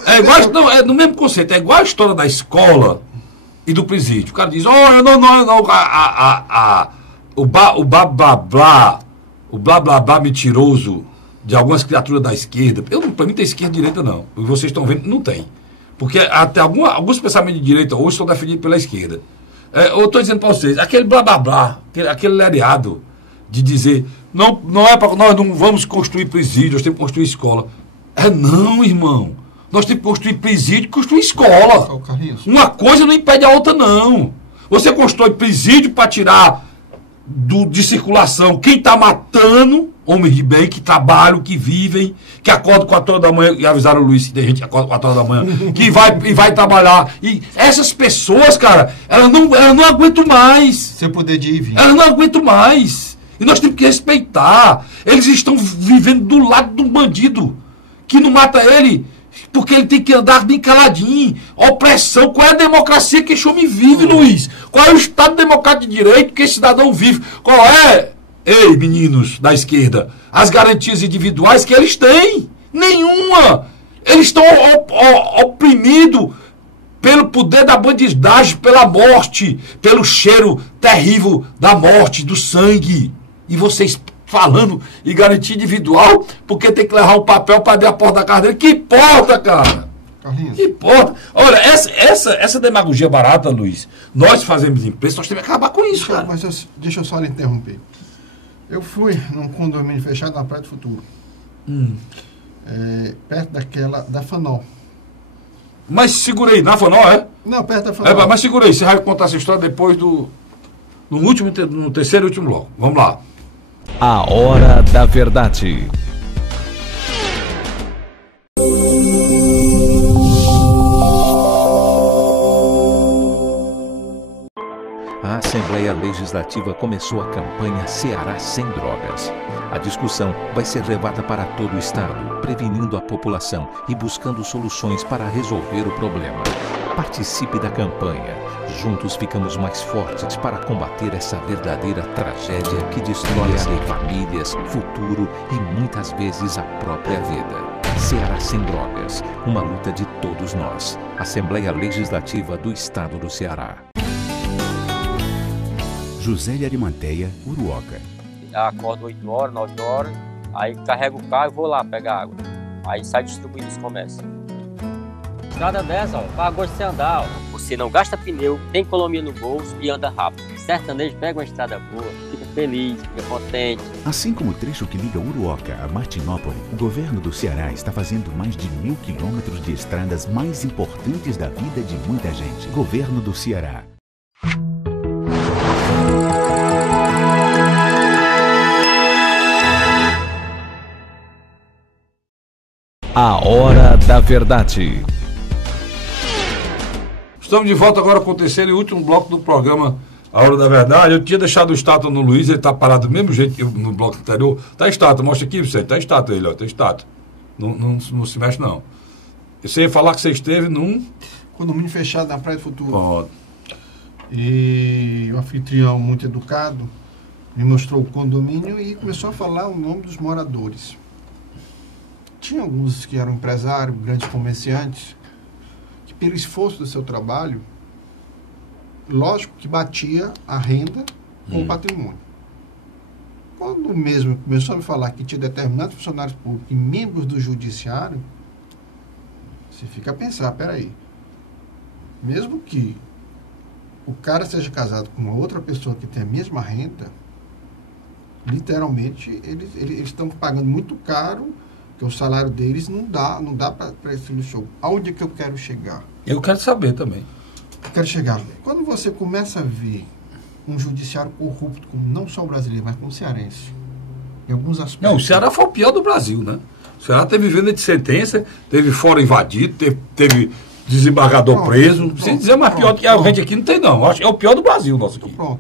é igual, não, é no mesmo conceito. É igual a história da escola e do presídio. O cara diz, o blá blá blá mentiroso de algumas criaturas da esquerda. Para mim tem esquerda e direita, não. E vocês estão vendo, não tem. Porque até alguns pensamentos de direita hoje são defendidos pela esquerda. Eu estou dizendo para vocês, aquele blá blá blá, aquele lereado de dizer, não é para nós não vamos construir presídios, temos que construir escola. Não, irmão. Nós temos que construir presídio, construir escola. Carlinhos. Uma coisa não impede a outra, não. Você constrói presídio para tirar de circulação quem está matando, homens de bem, que trabalham, que vivem, que acordam 4 horas da manhã, e avisaram o Luiz que tem gente que acorda 4 horas da manhã, que vai trabalhar. E essas pessoas, cara, elas não aguentam mais. Seu poder de ir e vir. Elas não aguentam mais. E nós temos que respeitar. Eles estão vivendo do lado do bandido, que não mata ele, porque ele tem que andar bem caladinho. Opressão. Qual é a democracia que esse homem vive, Luiz? Qual é o Estado democrático de direito que esse cidadão vive? Qual é, ei, meninos da esquerda, as garantias individuais que eles têm? Nenhuma. Eles estão oprimidos pelo poder da bandidagem, pela morte, pelo cheiro terrível da morte, do sangue. E vocês falando em garantia individual, porque tem que levar o papel para abrir a porta da casa dele. Que porta, cara? Carlinhos. Que porta? Olha, essa demagogia barata, Luiz, nós fazemos imprensa, nós temos que acabar com isso, cara. Mas deixa eu só lhe interromper. Eu fui num condomínio fechado na Praia do Futuro. Perto da Fanol. Mas segura aí, na Fanol, é? Não, perto da Fanol. Mas segura aí, você vai contar essa história depois no terceiro e último bloco. Vamos lá. A Hora da Verdade. A Assembleia Legislativa começou a campanha Ceará Sem Drogas. A discussão vai ser levada para todo o estado, prevenindo a população e buscando soluções para resolver o problema. Participe da campanha. Juntos ficamos mais fortes para combater essa verdadeira tragédia que destrói famílias, futuro e muitas vezes a própria vida. Ceará Sem Drogas, uma luta de todos nós. Assembleia Legislativa do Estado do Ceará. José de Arimanteia, Uruoca. Acordo 8 horas, 9 horas, aí carrego o carro e vou lá pegar água. Aí sai distribuindo os comércios. Estrada dessa, ó, para gosto de você andar, ó. Você não gasta pneu, tem economia no bolso e anda rápido. Sertanejo pega uma estrada boa, fica feliz, fica contente. Assim como o trecho que liga Uruoca a Martinópole, o governo do Ceará está fazendo mais de 1.000 quilômetros de estradas mais importantes da vida de muita gente. Governo do Ceará. A Hora da Verdade. Estamos de volta agora com o terceiro e último bloco do programa A Hora da Verdade. Eu tinha deixado o estátua no Luiz, ele está parado do mesmo jeito que no bloco anterior. Está estátua, mostra aqui, você. Está estátua ele, ó, está estátua. Não se mexe, não. Você ia falar que você esteve num Condomínio fechado na Praia do Futuro. Ó. E o anfitrião, muito educado, me mostrou o condomínio e começou a falar o nome dos moradores. Tinha alguns que eram empresários, grandes comerciantes, que pelo esforço do seu trabalho, lógico que batia a renda com o patrimônio. Quando mesmo começou a me falar que tinha determinados funcionários públicos e membros do judiciário, você fica a pensar, peraí, mesmo que o cara seja casado com uma outra pessoa que tem a mesma renda, literalmente eles estão pagando muito caro, porque o salário deles não dá para esse luxo. Aonde é que eu quero chegar? Eu quero saber também. Eu quero chegar. Quando você começa a ver um judiciário corrupto, como não só o brasileiro, mas como o cearense, em alguns aspectos... Não, o Ceará foi o pior do Brasil, né? O Ceará teve venda de sentença, teve fora invadido, teve desembargador preso. Sem dizer mais pior que a gente aqui não tem, não. Acho que é o pior do Brasil, nosso aqui. Pronto.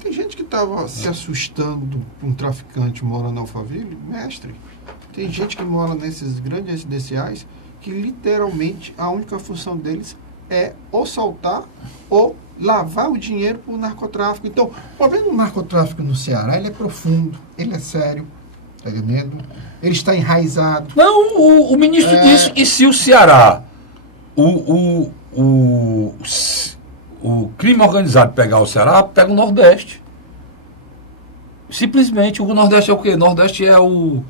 Tem gente que estava se assustando com um traficante morando na Alphaville, mestre. Tem gente que mora nesses grandes residenciais que literalmente a única função deles é ou saltar ou lavar o dinheiro para o narcotráfico. Então, o problema do narcotráfico no Ceará, ele é profundo, ele é sério, tá entendendo? Ele está enraizado. Não, o ministro disse que se o Ceará, o crime organizado pegar o Ceará, pega o Nordeste. Simplesmente, o Nordeste é o quê? O Nordeste é o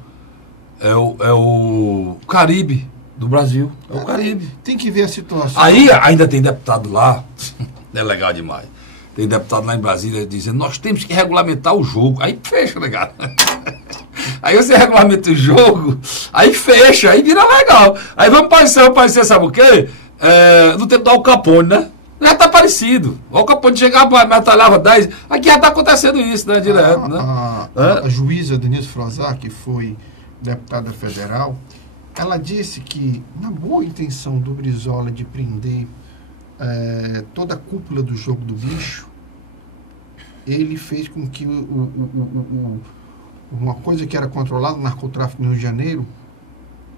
Caribe do Brasil. É o Caribe. Tem que ver a situação. Aí ainda tem deputado lá, é legal demais. Tem deputado lá em Brasília dizendo, nós temos que regulamentar o jogo. Aí fecha, negado. Aí você regulamenta o jogo, aí fecha, aí vira legal. Aí vamos parecer, sabe o quê? No tempo do Al Capone, né? Já tá parecido. O Al Capone chegava, metralhava 10. Aqui já tá acontecendo isso, né? Direto, né? A juíza Denise Frozar, que foi deputada federal, ela disse que, na boa intenção do Brizola de prender toda a cúpula do jogo do bicho, ele fez com que uma coisa que era controlada, o narcotráfico no Rio de Janeiro,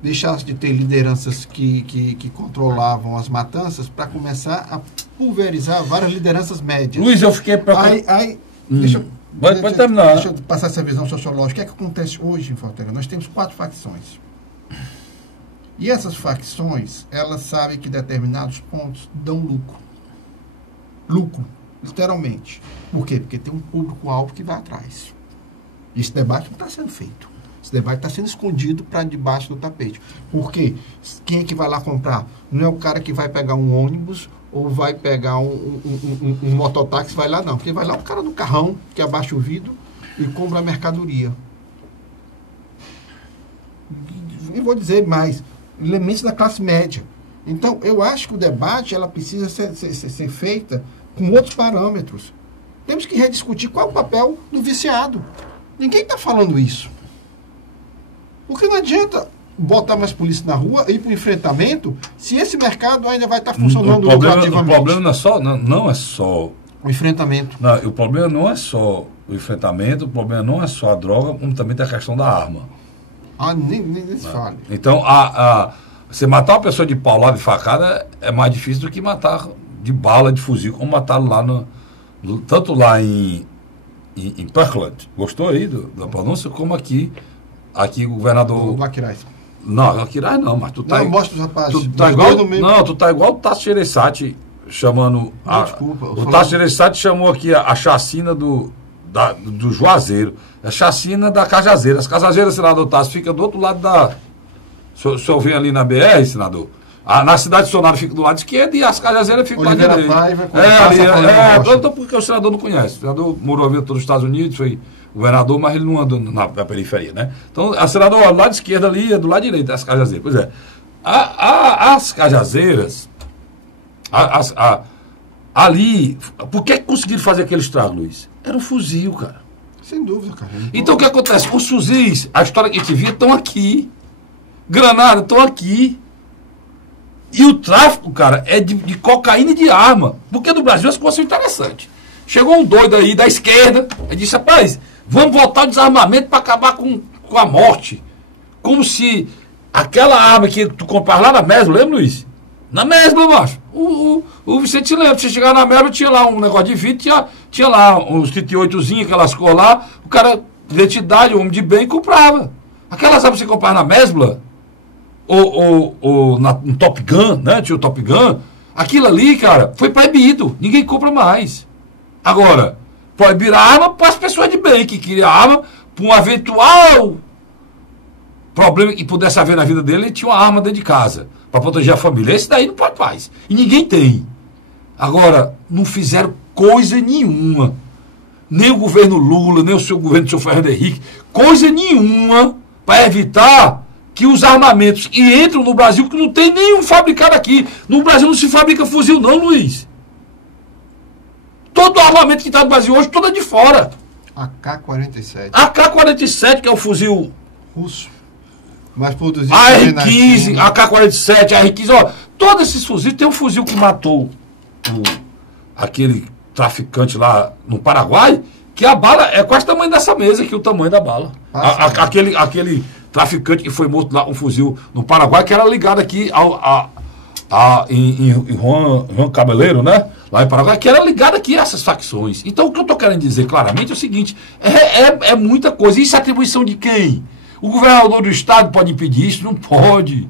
deixasse de ter lideranças que controlavam as matanças para começar a pulverizar várias lideranças médias. Luiz, eu fiquei preocupado. Pode terminar. Deixa eu passar essa visão sociológica. O que é que acontece hoje em Fortaleza? Nós temos 4 facções. E essas facções, elas sabem que determinados pontos dão lucro. Lucro, literalmente. Por quê? Porque tem um público-alvo que vai atrás. E esse debate não está sendo feito. Esse debate está sendo escondido para debaixo do tapete. Por quê? Quem é que vai lá comprar? Não é o cara que vai pegar um ônibus ou vai pegar um mototáxi, vai lá não. Porque vai lá o cara do carrão, que abaixa o vidro e compra a mercadoria. E vou dizer mais, elementos da classe média. Então, eu acho que o debate ela precisa ser feita com outros parâmetros. Temos que rediscutir qual é o papel do viciado. Ninguém está falando isso. Porque não adianta botar mais polícia na rua e ir para o enfrentamento se esse mercado ainda vai estar funcionando lucrativamente. O problema não é só o enfrentamento. Não, o problema não é só o enfrentamento, o problema não é só a droga, como também tem a questão da arma. Nem se fale. Então, você matar uma pessoa de paulada e facada é mais difícil do que matar de bala, de fuzil, como mataram lá tanto lá em Parkland, gostou aí da pronúncia, como aqui o governador... Do Aquiraz. Não, Aquiraz não, mas tu tá... Não, mostra os rapazes. Tu tá igual, não, tu tá igual o Tasso Gereissati chamando... Desculpa. O Tasso Gereissati chamou aqui a chacina do Juazeiro. A chacina da Cajazeira. As Cajazeiras, senador Tasso, fica do outro lado da... O senhor vem ali na BR, senador? Na cidade de Sonora fica do lado esquerdo e as Cajazeiras ficam do lado direito. Porque o senador não conhece. O senador morou a vida todos os Estados Unidos, foi governador, mas ele não andou na periferia, né? Então, a senadora do lado esquerdo ali é do lado direito das Cajazeiras. Pois é. As Cajazeiras, ali, por que conseguiram fazer aquele estrago, Luiz? Era um fuzil, cara. Sem dúvida, cara. Então, o que acontece? Os fuzis, a história que a gente via, estão aqui. Granada, estão aqui. E o tráfico, cara, é de cocaína e de arma. Porque no Brasil essa coisa é interessante. Chegou um doido aí da esquerda e disse, rapaz, vamos voltar ao desarmamento para acabar com a morte. Como se aquela arma que tu comprava lá na Mesbla, lembra, Luiz? Na Mesbla, macho. O Vicente lembra, você chegava na Mesbla, tinha lá um negócio de vidro, tinha lá uns 38zinhos, aquelas cores lá, o cara, identidade, homem de bem, comprava. Aquelas armas que você comprava na Mesbla, ou no Top Gun, né? Tinha o Top Gun. Aquilo ali, cara, foi proibido. Ninguém compra mais. Agora, proibir a arma para as pessoas de bem, que queriam a arma para um eventual problema que pudesse haver na vida dele, ele tinha uma arma dentro de casa, para proteger a família. Esse daí não pode mais. E ninguém tem. Agora, não fizeram coisa nenhuma. Nem o governo Lula, nem o seu governo do seu Fernando Henrique, coisa nenhuma para evitar que os armamentos que entram no Brasil, que não tem nenhum fabricado aqui. No Brasil não se fabrica fuzil não, Luiz. Todo o armamento que está no Brasil hoje, todo é de fora. AK-47. AK-47, que é o fuzil russo. Mas produzido AR-15, AK-47, AR-15, ó. Todos esses fuzis, tem um fuzil que matou aquele traficante lá no Paraguai, que a bala é quase o tamanho dessa mesa aqui, o tamanho da bala. Aquele traficante que foi morto lá, um fuzil no Paraguai, que era ligado aqui em Juan Cabeleiro, né? Lá em Paraguai, que era ligado aqui a essas facções. Então, o que eu estou querendo dizer claramente é o seguinte, é muita coisa. Isso é atribuição de quem? O governador do estado pode impedir isso? Não pode.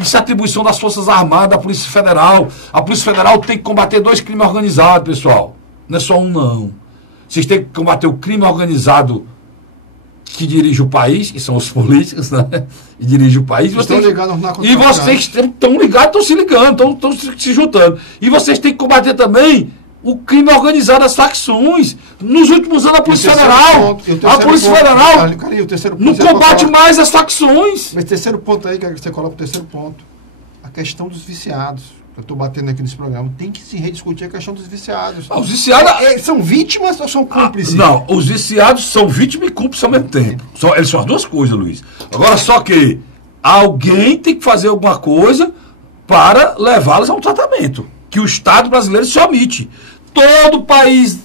Isso é atribuição das Forças Armadas, da Polícia Federal. A Polícia Federal tem que combater 2 crimes organizados, pessoal. Não é só um, não. Vocês têm que combater o crime organizado que dirige o país, que são os políticos, né? E dirige o país. Estão ligados e vocês estão ligados, estão se ligando, estão se juntando. E vocês têm que combater também o crime organizado, as facções. Nos últimos anos, a Polícia Federal não combate mais as facções. Mas terceiro ponto aí, que você coloca o terceiro ponto. A questão dos viciados. Eu estou batendo aqui nesse programa. Tem que se rediscutir a questão dos viciados. Os viciados... são vítimas ou são cúmplices? Não, os viciados são vítimas e cúmplices ao mesmo tempo. Eles são as duas coisas, Luiz. Agora, só que alguém tem que fazer alguma coisa para levá-los a um tratamento. Que o Estado brasileiro se omite. Todo país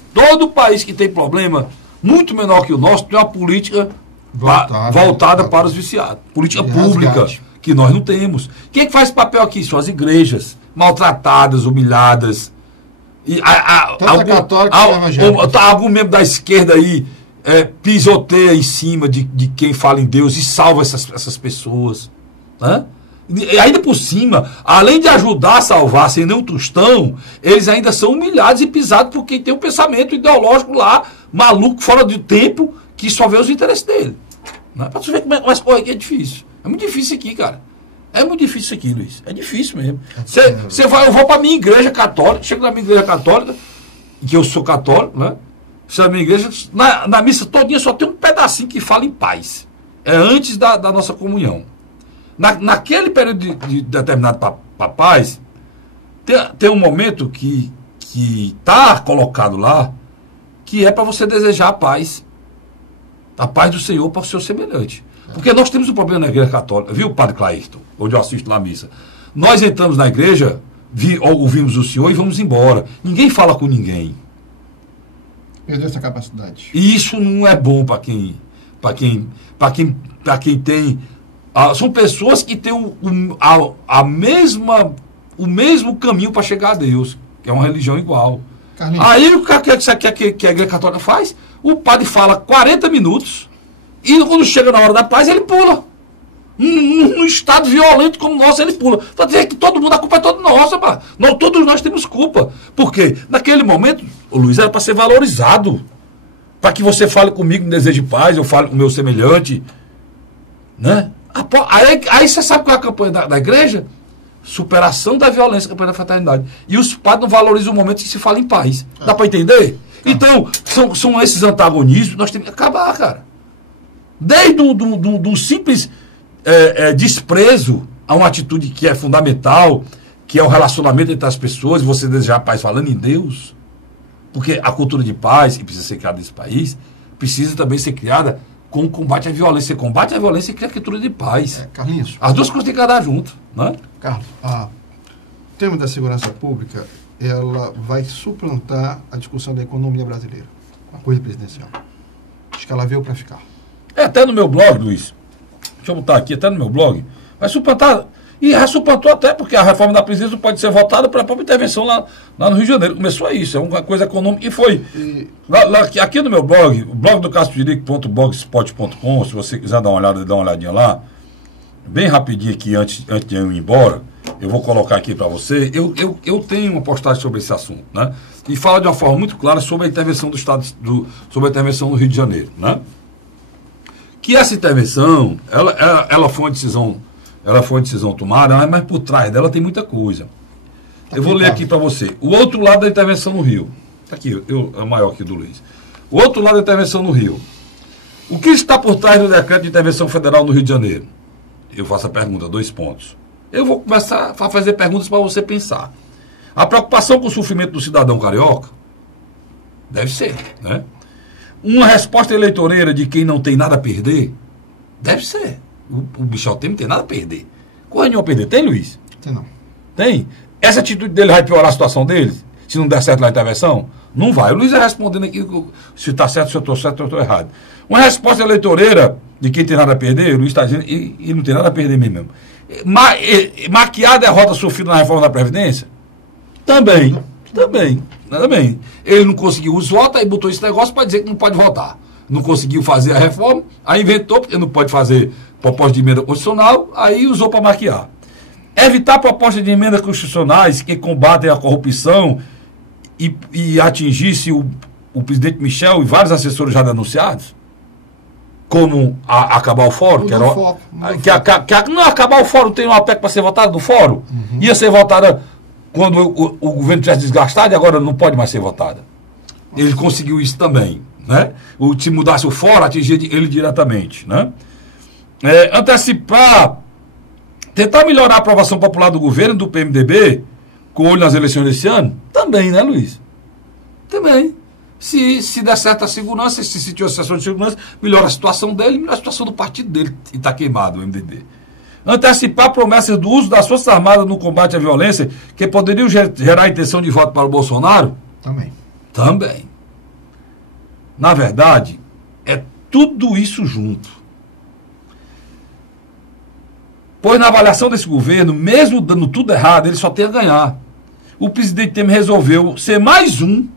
que tem problema muito menor que o nosso tem uma política voltada para os viciados. Política pública, que nós não temos. Quem é que faz papel aqui? São as igrejas, maltratadas, humilhadas. E algum membro da esquerda aí pisoteia em cima de quem fala em Deus e salva essas pessoas. Né? E ainda por cima, além de ajudar a salvar sem nenhum tostão, eles ainda são humilhados e pisados por quem tem um pensamento ideológico lá, maluco, fora de tempo, que só vê os interesses dele. Né? Pra você ver como é, mas porra, aqui é difícil. É muito difícil aqui, cara. É muito difícil isso aqui, Luiz. É difícil mesmo. Eu vou pra minha igreja católica, chego na minha igreja católica, que eu sou católico, né? Na minha igreja, na missa todinha só tem um pedacinho que fala em paz. É antes da nossa comunhão. Naquele período de determinado para paz, tem um momento que está colocado lá, que é para você desejar a paz do Senhor para o seu semelhante. Porque nós temos um problema na igreja católica, viu, Padre Clairton, onde eu assisto na missa. Nós entramos na igreja, ouvimos o Senhor e vamos embora. Ninguém fala com ninguém. Perdeu essa capacidade. E isso não é bom para quem tem... são pessoas que têm o mesmo caminho para chegar a Deus, que é uma religião igual. Carlinhos. Aí o que a igreja católica faz? O padre fala 40 minutos e quando chega na hora da paz ele pula. Num estado violento como o nosso, ele pula. Está dizendo que todo mundo, a culpa é toda nossa, pá. Todos nós temos culpa. Por quê? Naquele momento, o Luiz, era para ser valorizado. Para que você fale comigo, me deseje paz, eu fale com o meu semelhante. Né? Aí você sabe qual é a campanha da igreja? Superação da violência, campanha da fraternidade. E os padres não valorizam o momento que se fala em paz. Dá para entender? Então, são esses antagonismos que nós temos que acabar, cara. Desde do simples desprezo a uma atitude que é fundamental, que é o relacionamento entre as pessoas, você desejar paz falando em Deus. Porque a cultura de paz, que precisa ser criada nesse país, precisa também ser criada com o combate à violência. Você combate a violência e cria a cultura de paz. Carlinhos. As duas coisas têm que andar junto. Né? Carlos, o tema da segurança pública, ela vai suplantar a discussão da economia brasileira. Uma coisa presidencial. Acho que ela veio para ficar. Até no meu blog, Luiz. Deixa eu botar aqui, até no meu blog. Vai suplantar. E já suplantou até porque a reforma da presidência não pode ser votada para a própria intervenção lá no Rio de Janeiro. Começou a isso, é uma coisa econômica. E foi. Aqui no meu blog, o blog do castrojerico.blogspot.com, se você quiser dar uma olhadinha lá, bem rapidinho aqui, antes de eu ir embora, eu vou colocar aqui para você. Eu tenho uma postagem sobre esse assunto, né? E fala de uma forma muito clara sobre a intervenção do Estado, sobre a intervenção no Rio de Janeiro, né? Que essa intervenção, ela foi uma decisão. Ela foi uma decisão tomada, mas por trás dela tem muita coisa. Eu vou ler aqui para você. O outro lado da intervenção no Rio. Está aqui, é o maior aqui do Luiz. O outro lado da intervenção no Rio. O que está por trás do decreto de intervenção federal no Rio de Janeiro? Eu faço a pergunta, 2 pontos. Eu vou começar a fazer perguntas para você pensar. A preocupação com o sofrimento do cidadão carioca? Deve ser, né? Uma resposta eleitoreira de quem não tem nada a perder? Deve ser. O Michel Temer não tem nada a perder. Corre nenhuma a perder. Tem, Luiz? Tem não. Tem? Essa atitude dele vai piorar a situação deles? Se não der certo lá a intervenção? Não vai. O Luiz é respondendo aqui se está certo, se eu estou certo, se eu estou errado. Uma resposta eleitoreira de quem tem nada a perder, o Luiz está dizendo, e não tem nada a perder mesmo. Maquiar a derrota sofrida na reforma da Previdência? Também. Ele não conseguiu os votos, aí botou esse negócio para dizer que não pode votar. Não conseguiu fazer a reforma, aí inventou, porque não pode fazer proposta de emenda constitucional, aí usou para maquiar. Evitar propostas de emenda constitucionais que combatem a corrupção e atingisse o presidente Michel e vários assessores já denunciados, como acabar o fórum, não acabar o fórum, tem uma PEC para ser votada no fórum, ia ser votada quando o governo tivesse desgastado e agora não pode mais ser votada. Ele conseguiu isso também, né? Se mudasse o fora, atingir ele diretamente, né? Antecipar, tentar melhorar a aprovação popular do governo, do PMDB, com olho nas eleições desse ano, também, né, Luiz? Também. Se der certa segurança, se sentir a sensação de segurança, melhora a situação dele, melhora a situação do partido dele, e está queimado o MDB. Antecipar promessas do uso das Forças Armadas no combate à violência, que poderiam gerar a intenção de voto para o Bolsonaro? Também. Na verdade, é tudo isso junto. Pois na avaliação desse governo, mesmo dando tudo errado, ele só tem a ganhar. O presidente Temer resolveu ser mais um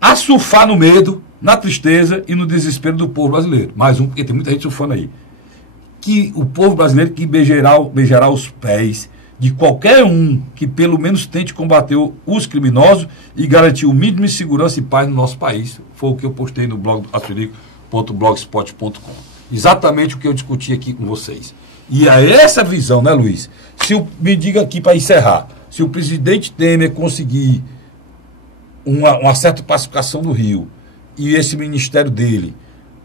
a surfar no medo, na tristeza e no desespero do povo brasileiro. Mais um, porque tem muita gente surfando aí. Que o povo brasileiro que beijará os pés de qualquer um que pelo menos tente combater os criminosos e garantir o mínimo de segurança e paz no nosso país. Foi o que eu postei no blog do asturico.blogspot.com. Exatamente o que eu discuti aqui com vocês. E é essa visão, né, Luiz? Me diga aqui para encerrar, se o presidente Temer conseguir uma certa pacificação do Rio e esse ministério dele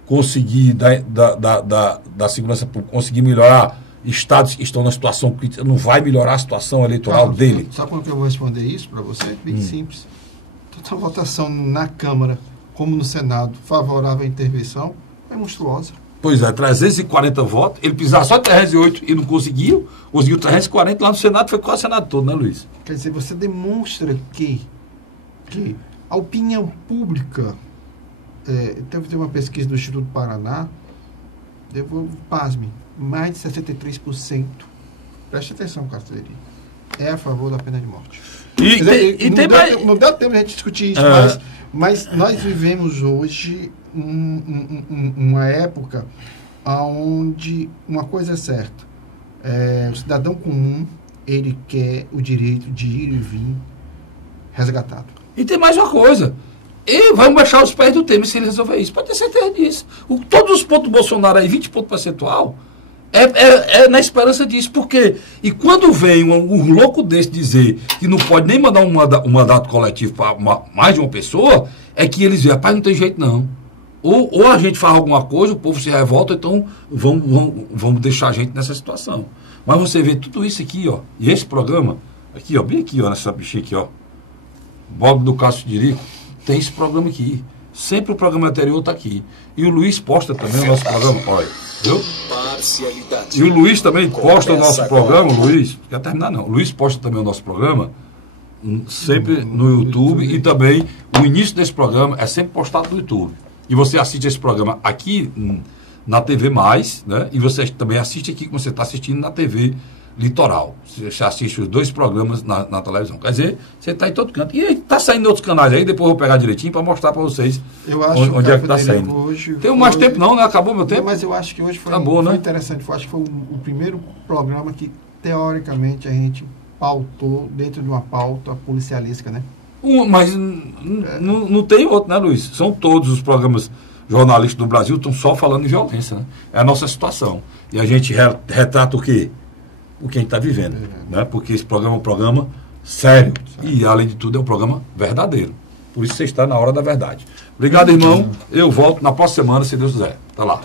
conseguir da segurança pública, conseguir melhorar estados que estão na situação crítica, não vai melhorar a situação eleitoral dele? Sabe como que eu vou responder isso para você? Bem simples. Toda a votação na Câmara, como no Senado, favorável à intervenção, é monstruosa. Pois é, 340 votos, ele precisava só de 308 e não conseguiu 340 lá no Senado, foi quase o Senado todo, né, Luiz? Quer dizer, você demonstra que a opinião pública, teve uma pesquisa do Instituto Paraná, pasme, mais de 63%, preste atenção, Castelinho, é a favor da pena de morte. Não deu tempo de a gente discutir isso, mas nós vivemos hoje uma época onde uma coisa é certa, o cidadão comum, ele quer o direito de ir e vir resgatado. E tem mais uma coisa. E vai baixar os pés do Temer se ele resolver isso. Pode ter certeza disso. Todos os pontos do Bolsonaro aí, 20 pontos percentual, é na esperança disso. Porque, e quando vem um louco desse dizer que não pode nem mandar um mandato coletivo para mais de uma pessoa, é que eles veem, rapaz, não tem jeito não. Ou a gente faz alguma coisa, o povo se revolta, então vamos deixar a gente nessa situação. Mas você vê tudo isso aqui, ó. E esse programa, aqui, ó, bem aqui, ó, nessa bichinha aqui, ó. Bob do Cássio Dirico, tem esse programa aqui. Sempre o programa anterior está aqui. E o Luiz posta também o nosso programa, olha, viu? E o Luiz também posta o nosso programa, Luiz, não quer terminar não. O Luiz posta também o nosso programa, sempre no YouTube, e também o início desse programa é sempre postado no YouTube. E você assiste esse programa aqui na TV Mais, né? E você também assiste aqui como você está assistindo na TV Litoral. Você assiste os dois programas na televisão. Quer dizer, você está em todo canto. E está saindo em outros canais aí, depois eu vou pegar direitinho para mostrar para vocês onde é que está saindo. Tem mais tempo não, né? Acabou meu tempo? Não, mas eu acho que hoje foi interessante. Eu acho que foi o primeiro programa que, teoricamente, a gente pautou dentro de uma pauta policialística, né? Mas não tem outro, né, Luiz? São todos os programas jornalísticos do Brasil estão só falando de violência, né? É a nossa situação. E a gente retrata o quê? O que a gente está vivendo, né? Porque esse programa é um programa sério e, além de tudo, é um programa verdadeiro. Por isso você está na hora da verdade. Obrigado, irmão. Eu volto na próxima semana, se Deus quiser. Até lá.